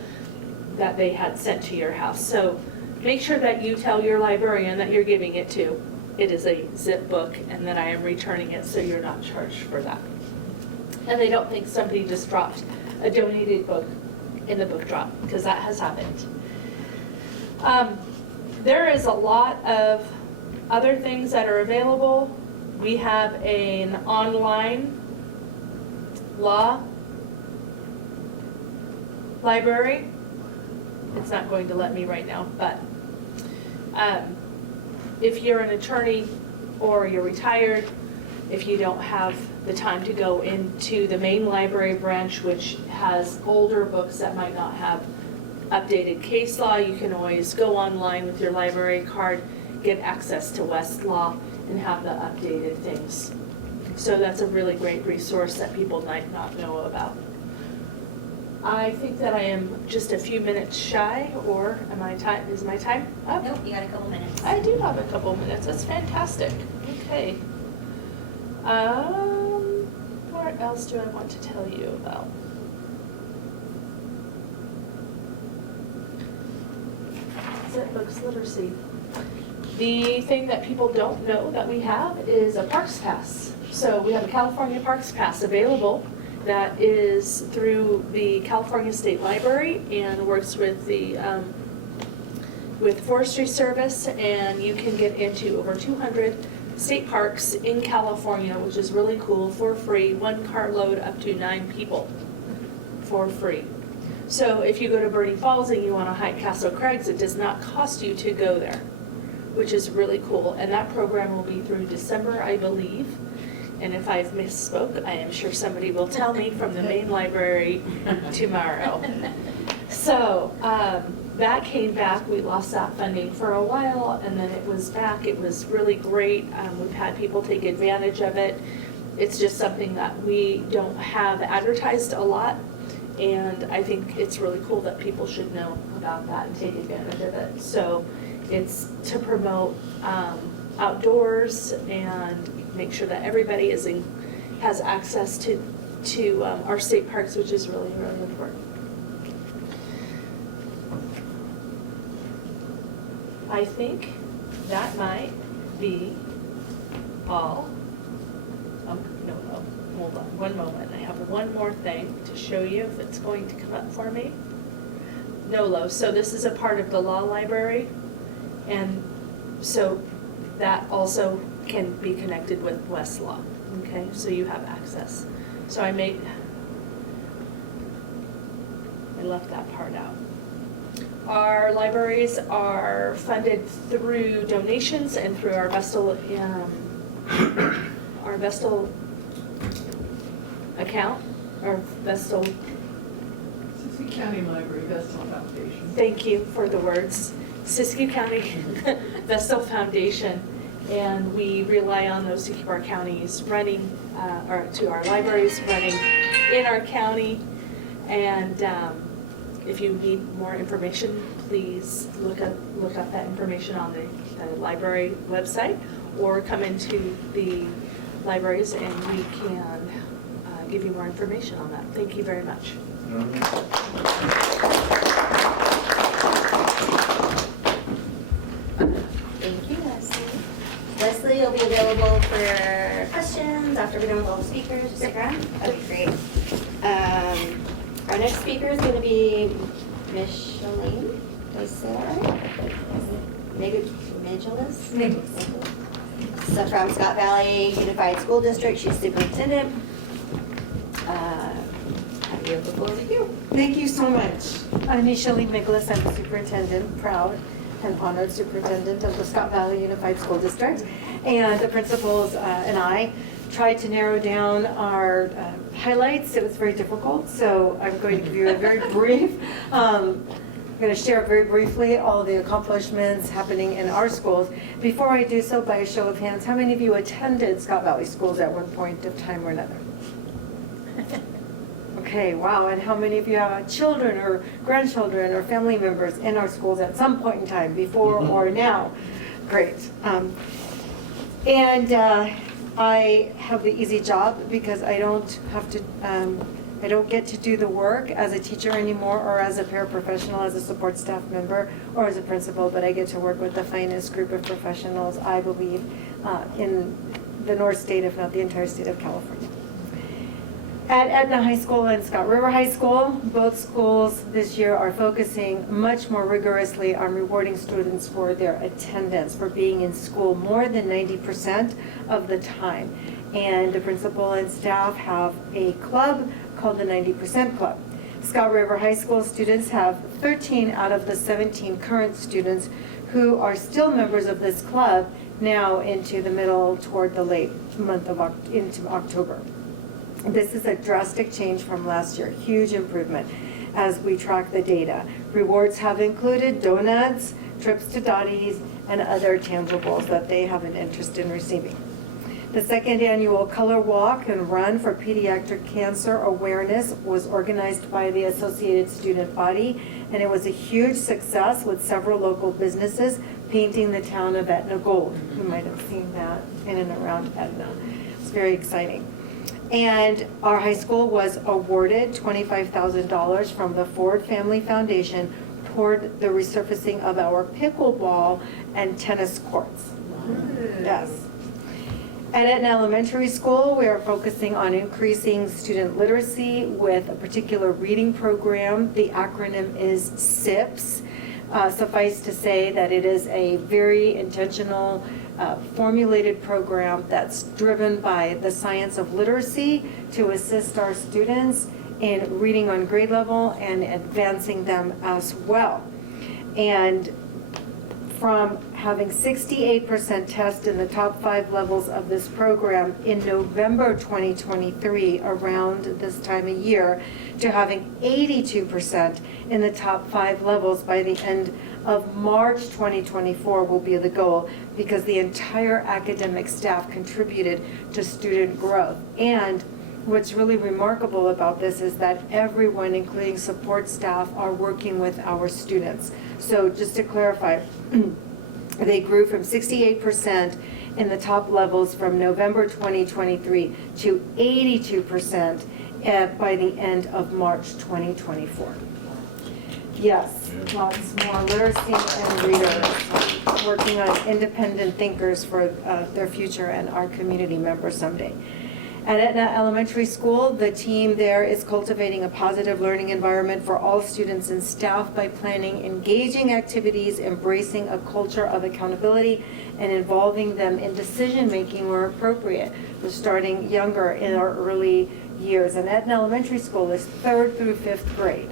that they had sent to your house. So make sure that you tell your librarian that you're giving it to, it is a zip book, and that I am returning it, so you're not charged for that. And they don't think somebody just dropped a donated book in the book drop, because that has happened. There is a lot of other things that are available. We have an online law library. It's not going to let me right now, but if you're an attorney or you're retired, if you don't have the time to go into the main library branch, which has older books that might not have updated case law, you can always go online with your library card, get access to Westlaw, and have the updated things. So that's a really great resource that people might not know about. I think that I am just a few minutes shy, or is my time up? Nope, you got a couple minutes. I do have a couple minutes, that's fantastic. Okay. What else do I want to tell you about? Zip Books Literacy. The thing that people don't know that we have is a Parks Pass. So we have a California Parks Pass available that is through the California State Library and works with the with Forestry Service, and you can get into over 200 state parks in California, which is really cool, for free, 1 carload up to 9 people for free. So if you go to Bernie Falls and you want to hike Castle Crags, it does not cost you to go there, which is really cool. And that program will be through December, I believe. And if I've misspoke, I am sure somebody will tell me from the main library tomorrow. So that came back. We lost that funding for a while, and then it was back. It was really great. We've had people take advantage of it. It's just something that we don't have advertised a lot, and I think it's really cool that people should know about that and take advantage of it. So it's to promote outdoors and make sure that everybody has access to our state parks, which is really, really important. I think that might be all. No, hold on one moment. I have one more thing to show you if it's going to come up for me. NOLO. So this is a part of the law library, and so that also can be connected with Westlaw. Okay, so you have access. So I left that part out. Our libraries are funded through donations and through our Vestal account, our Vestal. Siskiyou County Library Vestal Foundation. Thank you for the words. Siskiyou County Vestal Foundation, and we rely on those to keep our counties running, or to our libraries running in our county. And if you need more information, please look up that information on the library website, or come into the libraries and we can give you more information on that. Thank you very much. Thank you, Leslie. Leslie will be available for questions after we're done with all the speakers. Stick around. Okay, great. Our next speaker is going to be Micheline. Did I say that right? Miglis? So from Scott Valley Unified School District, she's superintendent. I yield the floor to you. Thank you so much. I'm Micheline Miglis. I'm the superintendent, proud and honored superintendent of the Scott Valley Unified School District. And the principals and I tried to narrow down our highlights. It was very difficult, so I'm going to give you a very brief, I'm going to share very briefly all the accomplishments happening in our schools. Before I do so, by a show of hands, how many of you attended Scott Valley Schools at one point of time or another? Okay, wow, and how many of you have children or grandchildren or family members in our schools at some point in time, before or now? Great. I have the easy job because I don't have to, I don't get to do the work as a teacher anymore or as a paraprofessional, as a support staff member, or as a principal, but I get to work with the finest group of professionals, I believe, in the North State, if not the entire state of California. At Etna High School and Scott River High School, both schools this year are focusing much more rigorously on rewarding students for their attendance, for being in school more than 90% of the time. And the principal and staff have a club called the 90% Club. Scott River High School students have 13 out of the 17 current students who are still members of this club now into the middle toward the late month of into October. This is a drastic change from last year, huge improvement as we track the data. Rewards have included donuts, trips to Dottie's, and other tangibles that they have an interest in receiving. The second annual Color Walk and Run for Pediatric Cancer Awareness was organized by the Associated Student Body, and it was a huge success with several local businesses painting the town of Etna gold. You might have seen that in and around Etna. It's very exciting. And our high school was awarded $25,000 from the Ford Family Foundation toward the resurfacing of our pickleball and tennis courts. Yes. At Etna Elementary School, we are focusing on increasing student literacy with a particular reading program. The acronym is SIPS. Suffice to say that it is a very intentional formulated program that's driven by the science of literacy to assist our students in reading on grade level and advancing them as well. And from having 68% test in the top 5 levels of this program in November 2023, around this time of year, to having 82% in the top 5 levels by the end of March 2024 will be the goal, because the entire academic staff contributed to student growth. And what's really remarkable about this is that everyone, including support staff, are working with our students. So just to clarify, they grew from 68% in the top levels from November 2023 to 82% by the end of March 2024. Yes, lots more literacy and readers, working on independent thinkers for their future and our community members someday. At Etna Elementary School, the team there is cultivating a positive learning environment for all students and staff by planning engaging activities, embracing a culture of accountability, and involving them in decision-making where appropriate. We're starting younger in our early years. And Etna Elementary School is 3rd through 5th grade.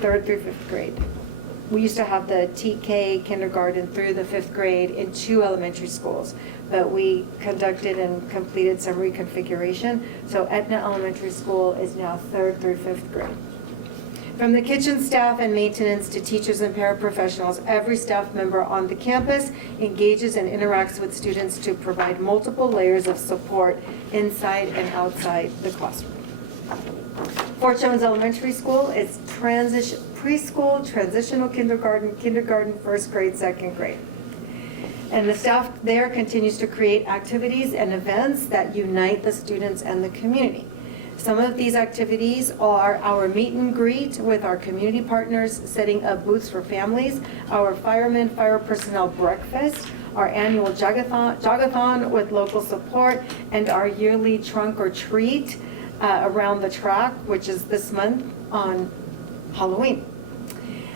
3rd through 5th grade. We used to have the TK kindergarten through the 5th grade in 2 elementary schools, but we conducted and completed some reconfiguration. So Etna Elementary School is now 3rd through 5th grade. From the kitchen staff and maintenance to teachers and paraprofessionals, every staff member on the campus engages and interacts with students to provide multiple layers of support inside and outside the classroom. Fort Jones Elementary School is preschool, transitional kindergarten, kindergarten, 1st grade, 2nd grade. And the staff there continues to create activities and events that unite the students and the community. Some of these activities are our meet and greet with our community partners, setting up booths for families, our firemen, fire personnel breakfast, our annual jogathon with local support, and our yearly trunk or treat around the track, which is this month on Halloween.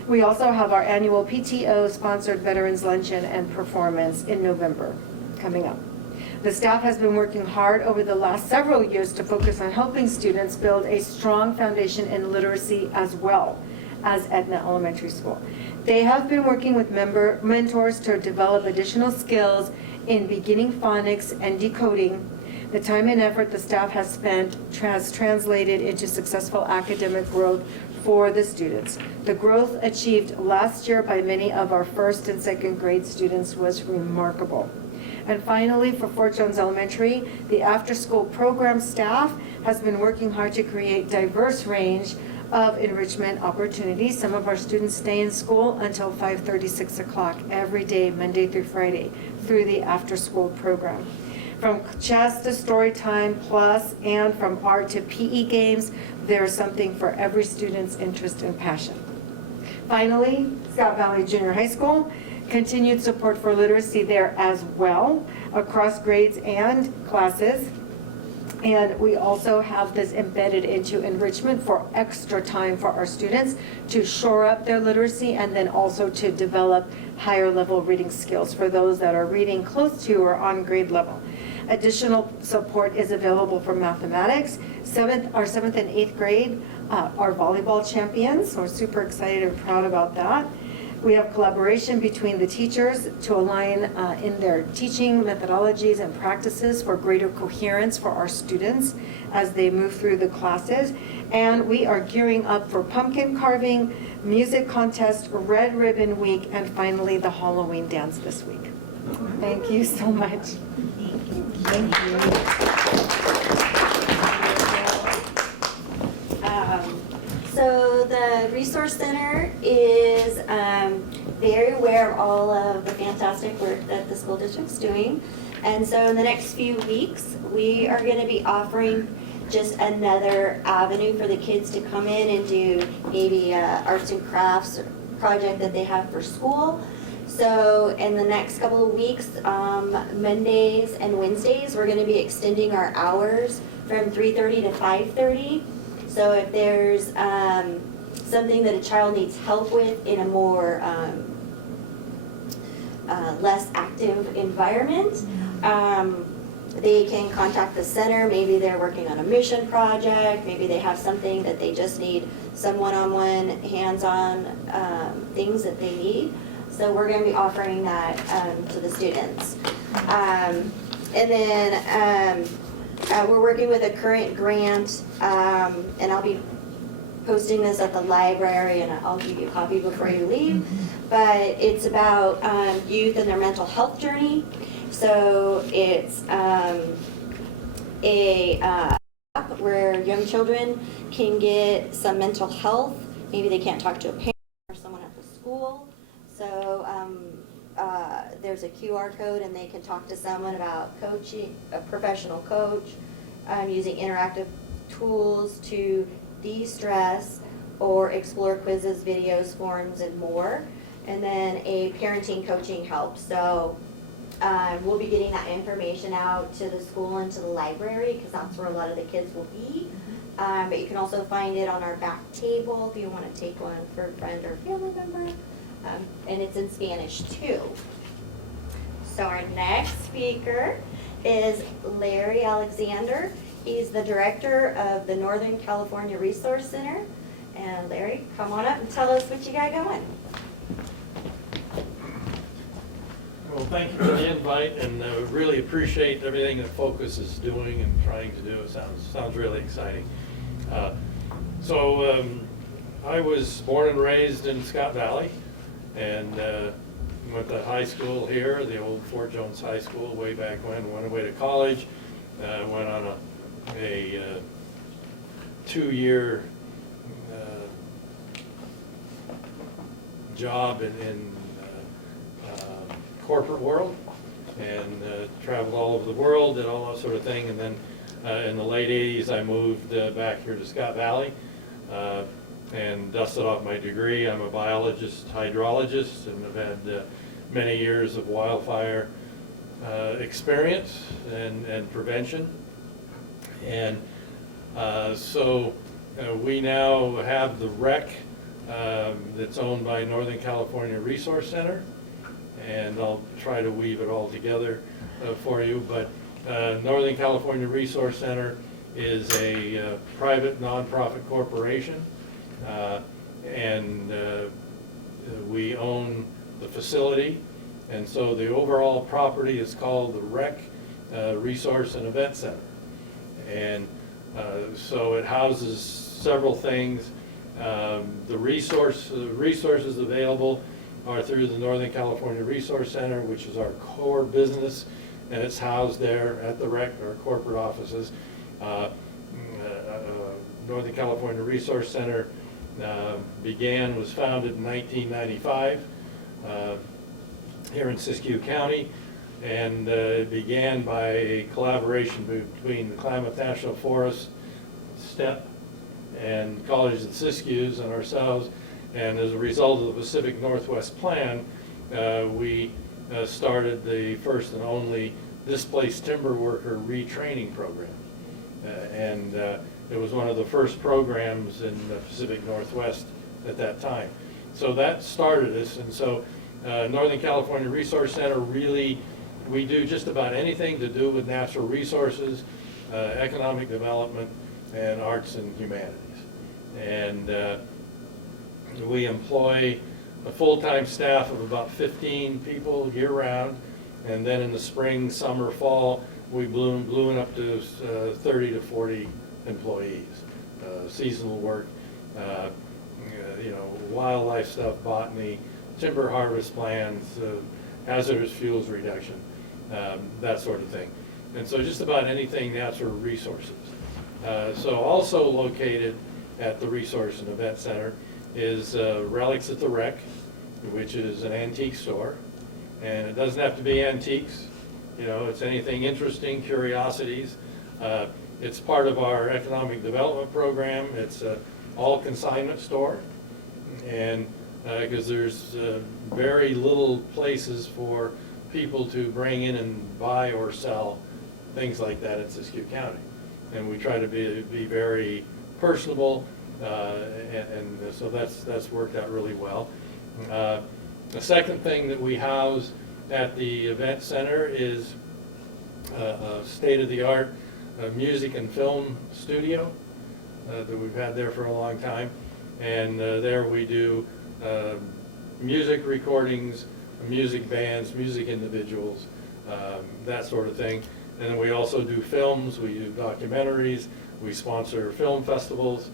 We also have our annual PTO-sponsored Veterans Luncheon and Performance in November coming up. The staff has been working hard over the last several years to focus on helping students build a strong foundation in literacy as well as Etna Elementary School. They have been working with mentors to develop additional skills in beginning phonics and decoding. The time and effort the staff has spent has translated into successful academic growth for the students. The growth achieved last year by many of our first and second grade students was remarkable. And finally, for Fort Jones Elementary, the after-school program staff has been working hard to create diverse range of enrichment opportunities. Some of our students stay in school until 5:30, 6 o'clock every day, Monday through Friday, through the after-school program. From chess to story time plus, and from art to PE games, there's something for every student's interest and passion. Finally, Scott Valley Junior High School, continued support for literacy there as well, across grades and classes. And we also have this embedded into enrichment for extra time for our students to shore up their literacy and then also to develop higher level reading skills for those that are reading close to or on grade level. Additional support is available for mathematics. Our 7th and 8th grade are volleyball champions, so we're super excited and proud about that. We have collaboration between the teachers to align in their teaching methodologies and practices for greater coherence for our students as they move through the classes. And we are gearing up for pumpkin carving, music contest, Red Ribbon Week, and finally the Halloween dance this week. Thank you so much. Thank you. So the Resource Center is very aware of all of the fantastic work that the school district's doing. And so in the next few weeks, we are going to be offering just another avenue for the kids to come in and do maybe arts and crafts project that they have for school. So in the next couple of weeks, Mondays and Wednesdays, we're going to be extending our hours from 3:30 to 5:30. So if there's something that a child needs help with in a more less active environment, they can contact the center. Maybe they're working on a mission project. Maybe they have something that they just need some one-on-one, hands-on things that they need. So we're going to be offering that to the students. And then we're working with a current grant, and I'll be posting this at the library, and I'll give you a copy before you leave. But it's about youth and their mental health journey. So it's a app where young children can get some mental health. Maybe they can't talk to a parent or someone at the school. So there's a QR code, and they can talk to someone about coaching, a professional coach, using interactive tools to de-stress or explore quizzes, videos, forums, and more. And then a parenting coaching help. So we'll be getting that information out to the school and to the library, because that's where a lot of the kids will be. But you can also find it on our back table if you want to take one for a friend or family member. And it's in Spanish too. So our next speaker is Larry Alexander. He's the director of the Northern California Resource Center. And Larry, come on up and tell us what you got going. Well, thank you for the invite, and really appreciate everything that Focus is doing and trying to do. It sounds really exciting. I was born and raised in Scott Valley, and went to high school here, the old Fort Jones High School way back when. Went away to college, went on a 2-year job in corporate world, and traveled all over the world, did all that sort of thing, and then In the late 80s, I moved back here to Scott Valley and dusted off my degree. I'm a biologist, hydrologist, and I've had many years of wildfire experience and prevention. And so we now have the REC that's owned by Northern California Resource Center, and I'll try to weave it all together for you. But Northern California Resource Center is a private nonprofit corporation, and we own the facility, and so the overall property is called the REC Resource and Event Center. And so it houses several things. The resources available are through the Northern California Resource Center, which is our core business, and it's housed there at the REC, our corporate offices. Northern California Resource Center was founded in 1995 here in Siskiyou County, and it began by a collaboration between the Klamath National Forest, STEP, and College of the Siskiyous and ourselves. And as a result of the Pacific Northwest Plan, we started the first and only displaced timber worker retraining program. And it was one of the first programs in the Pacific Northwest at that time. So that started us, and so Northern California Resource Center really, we do just about anything to do with natural resources, economic development, and arts and humanities. And we employ a full-time staff of about 15 people year-round, and then in the spring, summer, fall, we balloon up to 30 to 40 employees. Seasonal work, wildlife stuff, botany, timber harvest plans, hazardous fuels reduction, that sort of thing. And so just about anything natural resources. So also located at the Resource and Event Center is Relics at the Rec, which is an antique store. And it doesn't have to be antiques, it's anything interesting, curiosities. It's part of our economic development program. It's an all consignment store, and because there's very little places for people to bring in and buy or sell things like that in Siskiyou County. And we try to be very personable, and so that's worked out really well. The second thing that we house at the event center is a state-of-the-art music and film studio that we've had there for a long time. And there we do music recordings, music bands, music individuals, that sort of thing. And then we also do films, we do documentaries, we sponsor film festivals,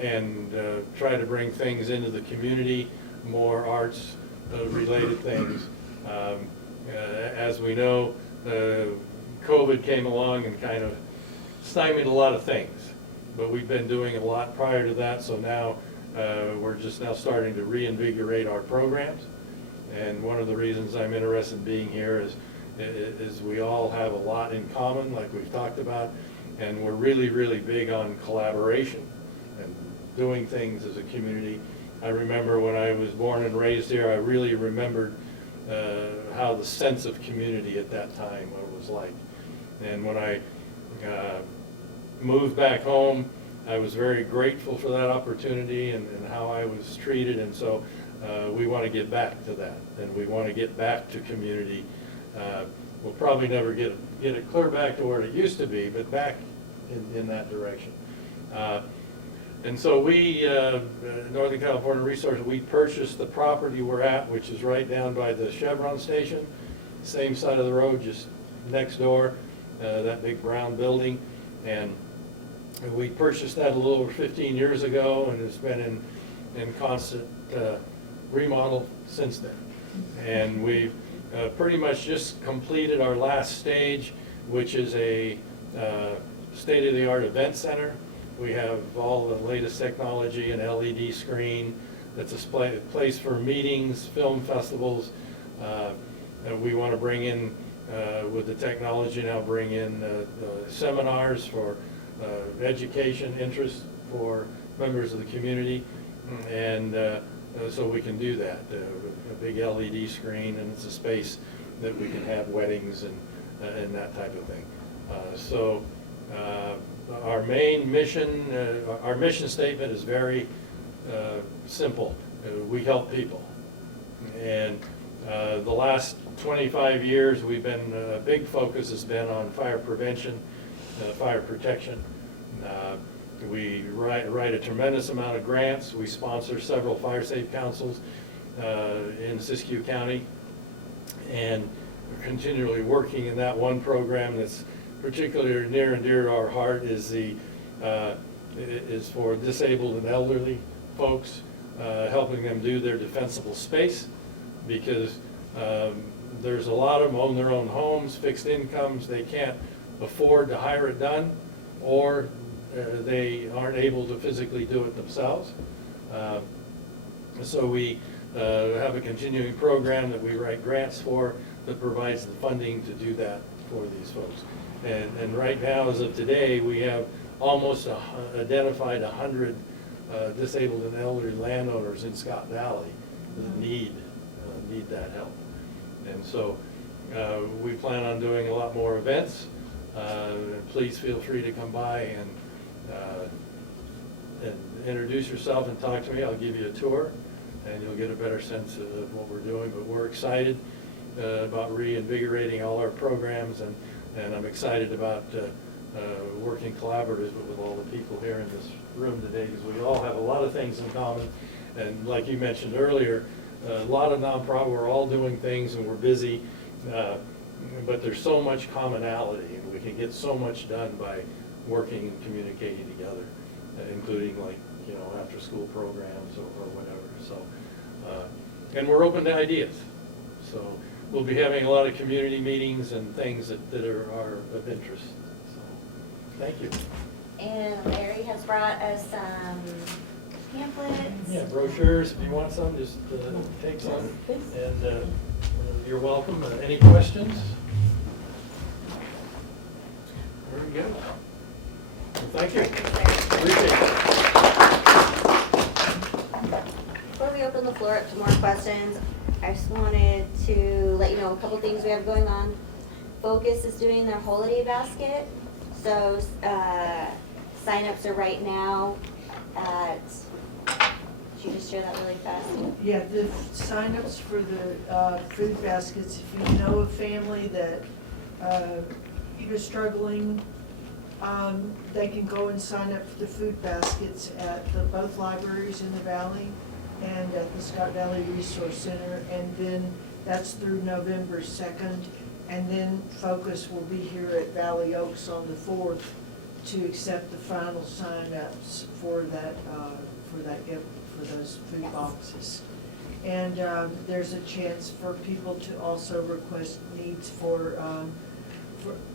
and try to bring things into the community, more arts related things. As we know, COVID came along and kind of stymied a lot of things, but we've been doing a lot prior to that, so now we're just now starting to reinvigorate our programs. And one of the reasons I'm interested in being here is we all have a lot in common, like we've talked about, and we're really, really big on collaboration and doing things as a community. I remember when I was born and raised here, I really remembered how the sense of community at that time, what it was like. And when I moved back home, I was very grateful for that opportunity and how I was treated, and so we want to get back to that, and we want to get back to community. We'll probably never get it clear back to where it used to be, but back in that direction. And so we, Northern California Resources, we purchased the property we're at, which is right down by the Chevron station, same side of the road, just next door, that big brown building. And we purchased that a little over 15 years ago, and it's been in constant remodel since then. And we've pretty much just completed our last stage, which is a state-of-the-art event center. We have all the latest technology, an LED screen. That's a place for meetings, film festivals. We want to bring in with the technology now, bring in seminars for education interest for members of the community, and so we can do that. A big LED screen, and it's a space that we can have weddings and that type of thing. So our main mission, our mission statement is very simple. We help people. And the last 25 years, we've been, a big focus has been on fire prevention, fire protection. We write a tremendous amount of grants. We sponsor several fire safe councils in Siskiyou County. And we're continually working in that. One program that's particularly near and dear to our heart is is for disabled and elderly folks, helping them do their defensible space, because there's a lot of them own their own homes, fixed incomes, they can't afford to hire it done, or they aren't able to physically do it themselves. So we have a continuing program that we write grants for that provides the funding to do that for these folks. And right now, as of today, we have almost identified 100 disabled and elderly landowners in Scott Valley that need that help. And so we plan on doing a lot more events. Please feel free to come by and introduce yourself and talk to me. I'll give you a tour, and you'll get a better sense of what we're doing. But we're excited about reinvigorating all our programs, and I'm excited about working collaboratively with all the people here in this room today, because we all have a lot of things in common. And like you mentioned earlier, a lot of nonprofit, we're all doing things and we're busy, but there's so much commonality, and we can get so much done by working and communicating together, including, like, after school programs or whatever. So, and we're open to ideas. So we'll be having a lot of community meetings and things that are of interest. So, thank you. And Larry has brought us some pamphlets. Yeah, brochures, if you want some, just take some, and you're welcome. Any questions? Very good. Well, thank you. Appreciate it. Before we open the floor up to more questions, I just wanted to let you know a couple things we have going on. Focus is doing their holiday basket. So sign-ups are right now at, should you just share that really fast? Yeah, the signups for the food baskets, if you know a family that is struggling, they can go and sign up for the food baskets at both libraries in the valley and at the Scott Valley Resource Center, and then that's through November 2nd. And then Focus will be here at Valley Oaks on the 4th to accept the final sign-ups for those food boxes. And there's a chance for people to also request needs for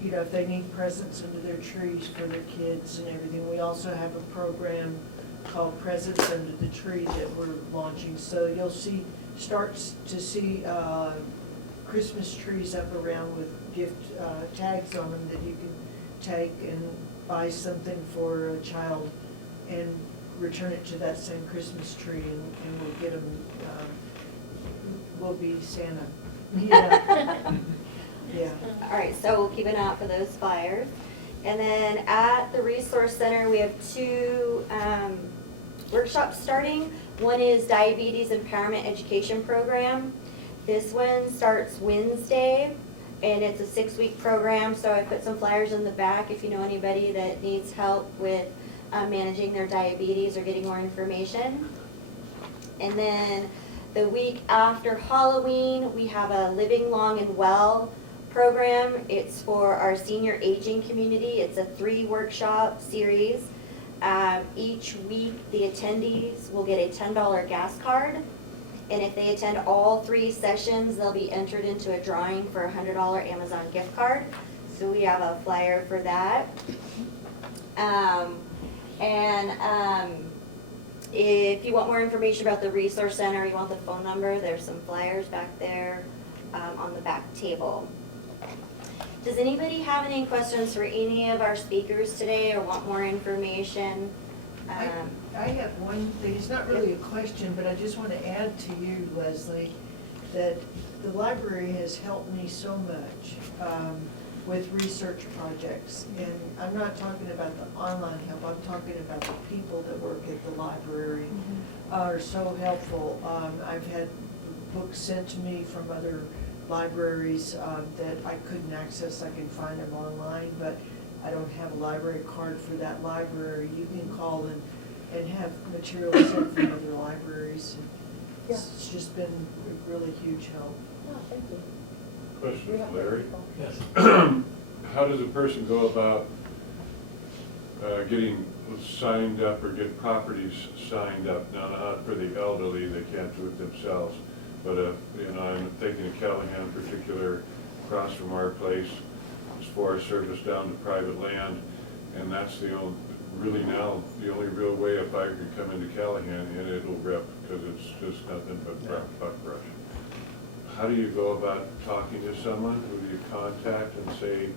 if they need presents under their trees for their kids and everything. We also have a program called Presents Under the Tree that we're launching. So you'll start to see Christmas trees up around with gift tags on them that you can take and buy something for a child and return it to that same Christmas tree, and we'll get them, we'll be Santa. Yeah. Yeah. All right, so we'll keep an eye out for those flyers. And then at the Resource Center, we have two workshops starting. One is Diabetes Empowerment Education Program. This one starts Wednesday, and it's a 6-week program, so I put some flyers in the back if you know anybody that needs help with managing their diabetes or getting more information. And then the week after Halloween, we have a Living Long and Well program. It's for our senior aging community. It's a 3-workshop series. Each week, the attendees will get a $10 gas card. And if they attend all 3 sessions, they'll be entered into a drawing for a $100 Amazon gift card. So we have a flyer for that. If you want more information about the Resource Center, you want the phone number, there's some flyers back there on the back table. Does anybody have any questions for any of our speakers today or want more information? I have one thing, it's not really a question, but I just want to add to you, Leslie, that the library has helped me so much with research projects. And I'm not talking about the online help, I'm talking about the people that work at the library are so helpful. I've had books sent to me from other libraries that I couldn't access. I can find them online, but I don't have a library card for that library. You can call and have materials sent from other libraries. It's just been a really huge help. Oh, thank you. Question, Larry. Yes. How does a person go about getting signed up or get properties signed up? Now, not for the elderly, they can't do it themselves, but I'm thinking of Callahan in particular, across from our place, it's Forest Service down to private land, and that's the only, really now, the only real way a fire can come into Callahan, and it'll rip, because it's just nothing but buckbrush. How do you go about talking to someone? Who do you contact and say,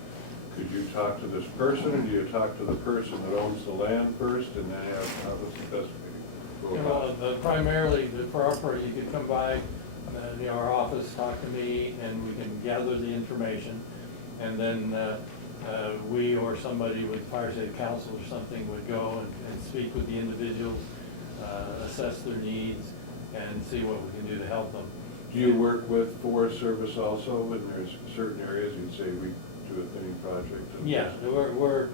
could you talk to this person, or do you talk to the person that owns the land first, and then how does the best go about it? Primarily, for our part, you could come by our office, talk to me, and we can gather the information. And then we or somebody with fire safety council or something would go and speak with the individuals, assess their needs, and see what we can do to help them. Do you work with Forest Service also, and there's certain areas you'd say we do a thinning project? Yeah, we're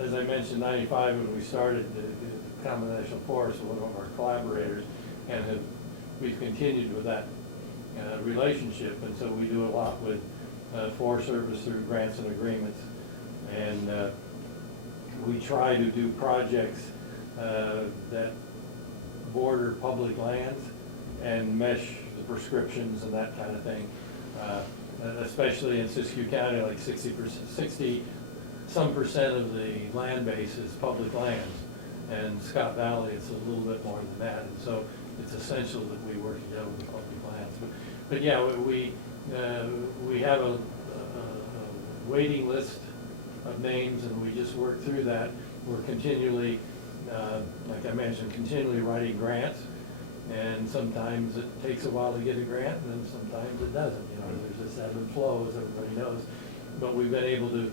as I mentioned, 95 when we started the combination force, one of our collaborators, and we've continued with that relationship, and so we do a lot with Forest Service through grants and agreements, and we try to do projects that border public lands and mesh the prescriptions and that kind of thing. Especially in Siskiyou County, like 60-some percent of the land base is public lands. And Scott Valley, it's a little bit more than that. And so it's essential that we work together with public lands. But yeah, we have a waiting list of names, and we just work through that. We're continually, like I mentioned, continually writing grants. And sometimes it takes a while to get a grant, and then sometimes it doesn't. You know, there's this ebb and flow, as everybody knows. But we've been able to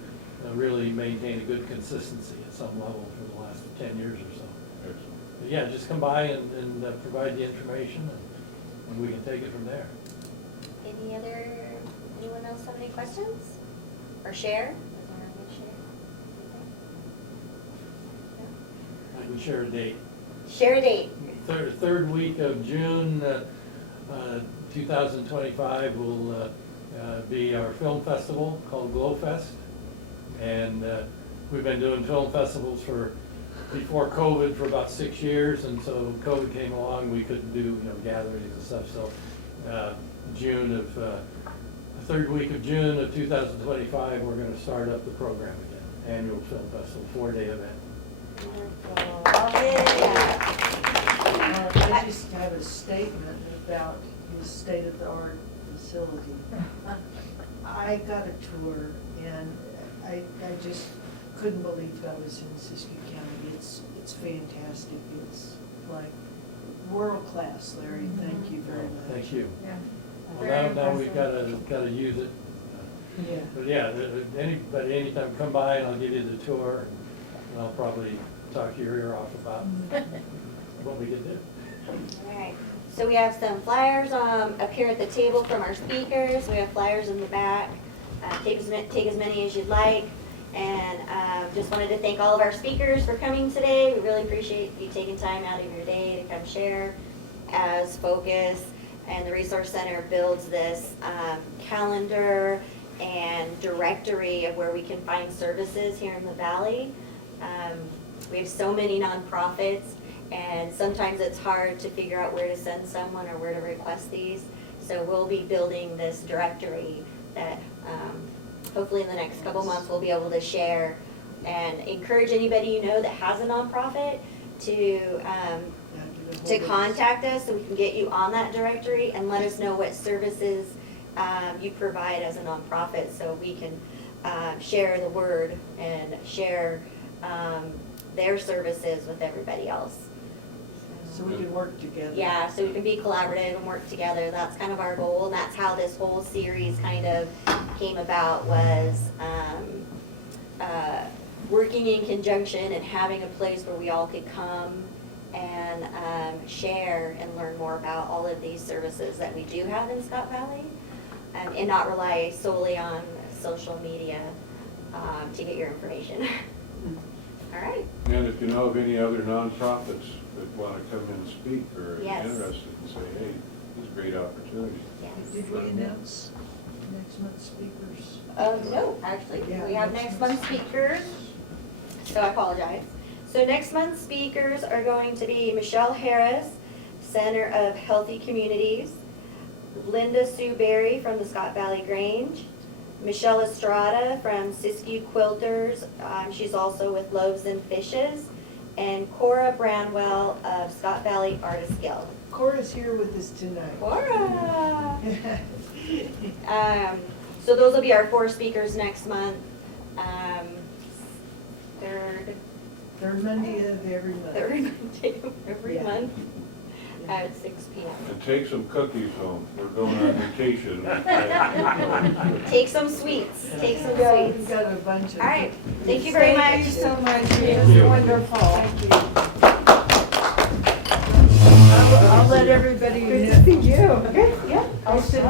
really maintain a good consistency at some level for the last 10 years or so. Excellent. But yeah, just come by and provide the information, and we can take it from there. Anyone else have any questions? Or share? Was there a good share? I can share a date. Share a date. Third week of June 2025 will be our film festival called Glow Fest. And we've been doing film festivals before COVID for about 6 years, and so COVID came along, we couldn't do gatherings and stuff. So third week of June of 2025, we're going to start up the program again. Annual film festival, 4-day event. I just have a statement about his state-of-the-art facility. I got a tour, and I just couldn't believe I was in Siskiyou County. It's fantastic. It's like world-class, Larry. Thank you very much. Thank you. Yeah. Well, now we've got to use it. Yeah. But yeah, anytime come by and I'll give you the tour, and I'll probably talk your ear off about what we can do. All right. So we have some flyers up here at the table from our speakers. We have flyers in the back. Take as many as you'd like. And just wanted to thank all of our speakers for coming today. We really appreciate you taking time out of your day to come share as Focus and the Resource Center builds this calendar and directory of where we can find services here in the Valley. We have so many nonprofits, and sometimes it's hard to figure out where to send someone or where to request these. So we'll be building this directory that hopefully in the next couple months we'll be able to share, and encourage anybody you know that has a nonprofit to contact us so we can get you on that directory and let us know what services you provide as a nonprofit, so we can share the word and share their services with everybody else. So we can work together. Yeah, so we can be collaborative and work together. That's kind of our goal, and that's how this whole series kind of came about, was working in conjunction and having a place where we all could come and share and learn more about all of these services that we do have in Scott Valley, and not rely solely on social media to get your information. All right. And if you know of any other nonprofits that want to come in and speak or are Yes. interested and say, hey, this is a great opportunity. Yes. Did we announce next month's speakers? No, actually, Yeah, we have next month's speakers, so I apologize. So next month's speakers are going to be Michelle Harris, Center of Healthy Communities, Linda Sue Berry from the Scott Valley Grange, Michelle Estrada from Siskiyou Quilters, she's also with Loaves and Fishes, and Cora Branwell of Scott Valley Artist Guild. Cora's here with us tonight. Cora! So those will be our 4 speakers next month. Third Monday of every month. Third Monday of every Yeah. month at 6 p.m. And take some cookies home. We're going on vacation. Take some sweets, take some Yeah, we've sweets. got a bunch of. All right, thank you very much. Thank you so much, it Thank was you. wonderful. I'll let everybody know. Good to see you. Good, yeah. I'll send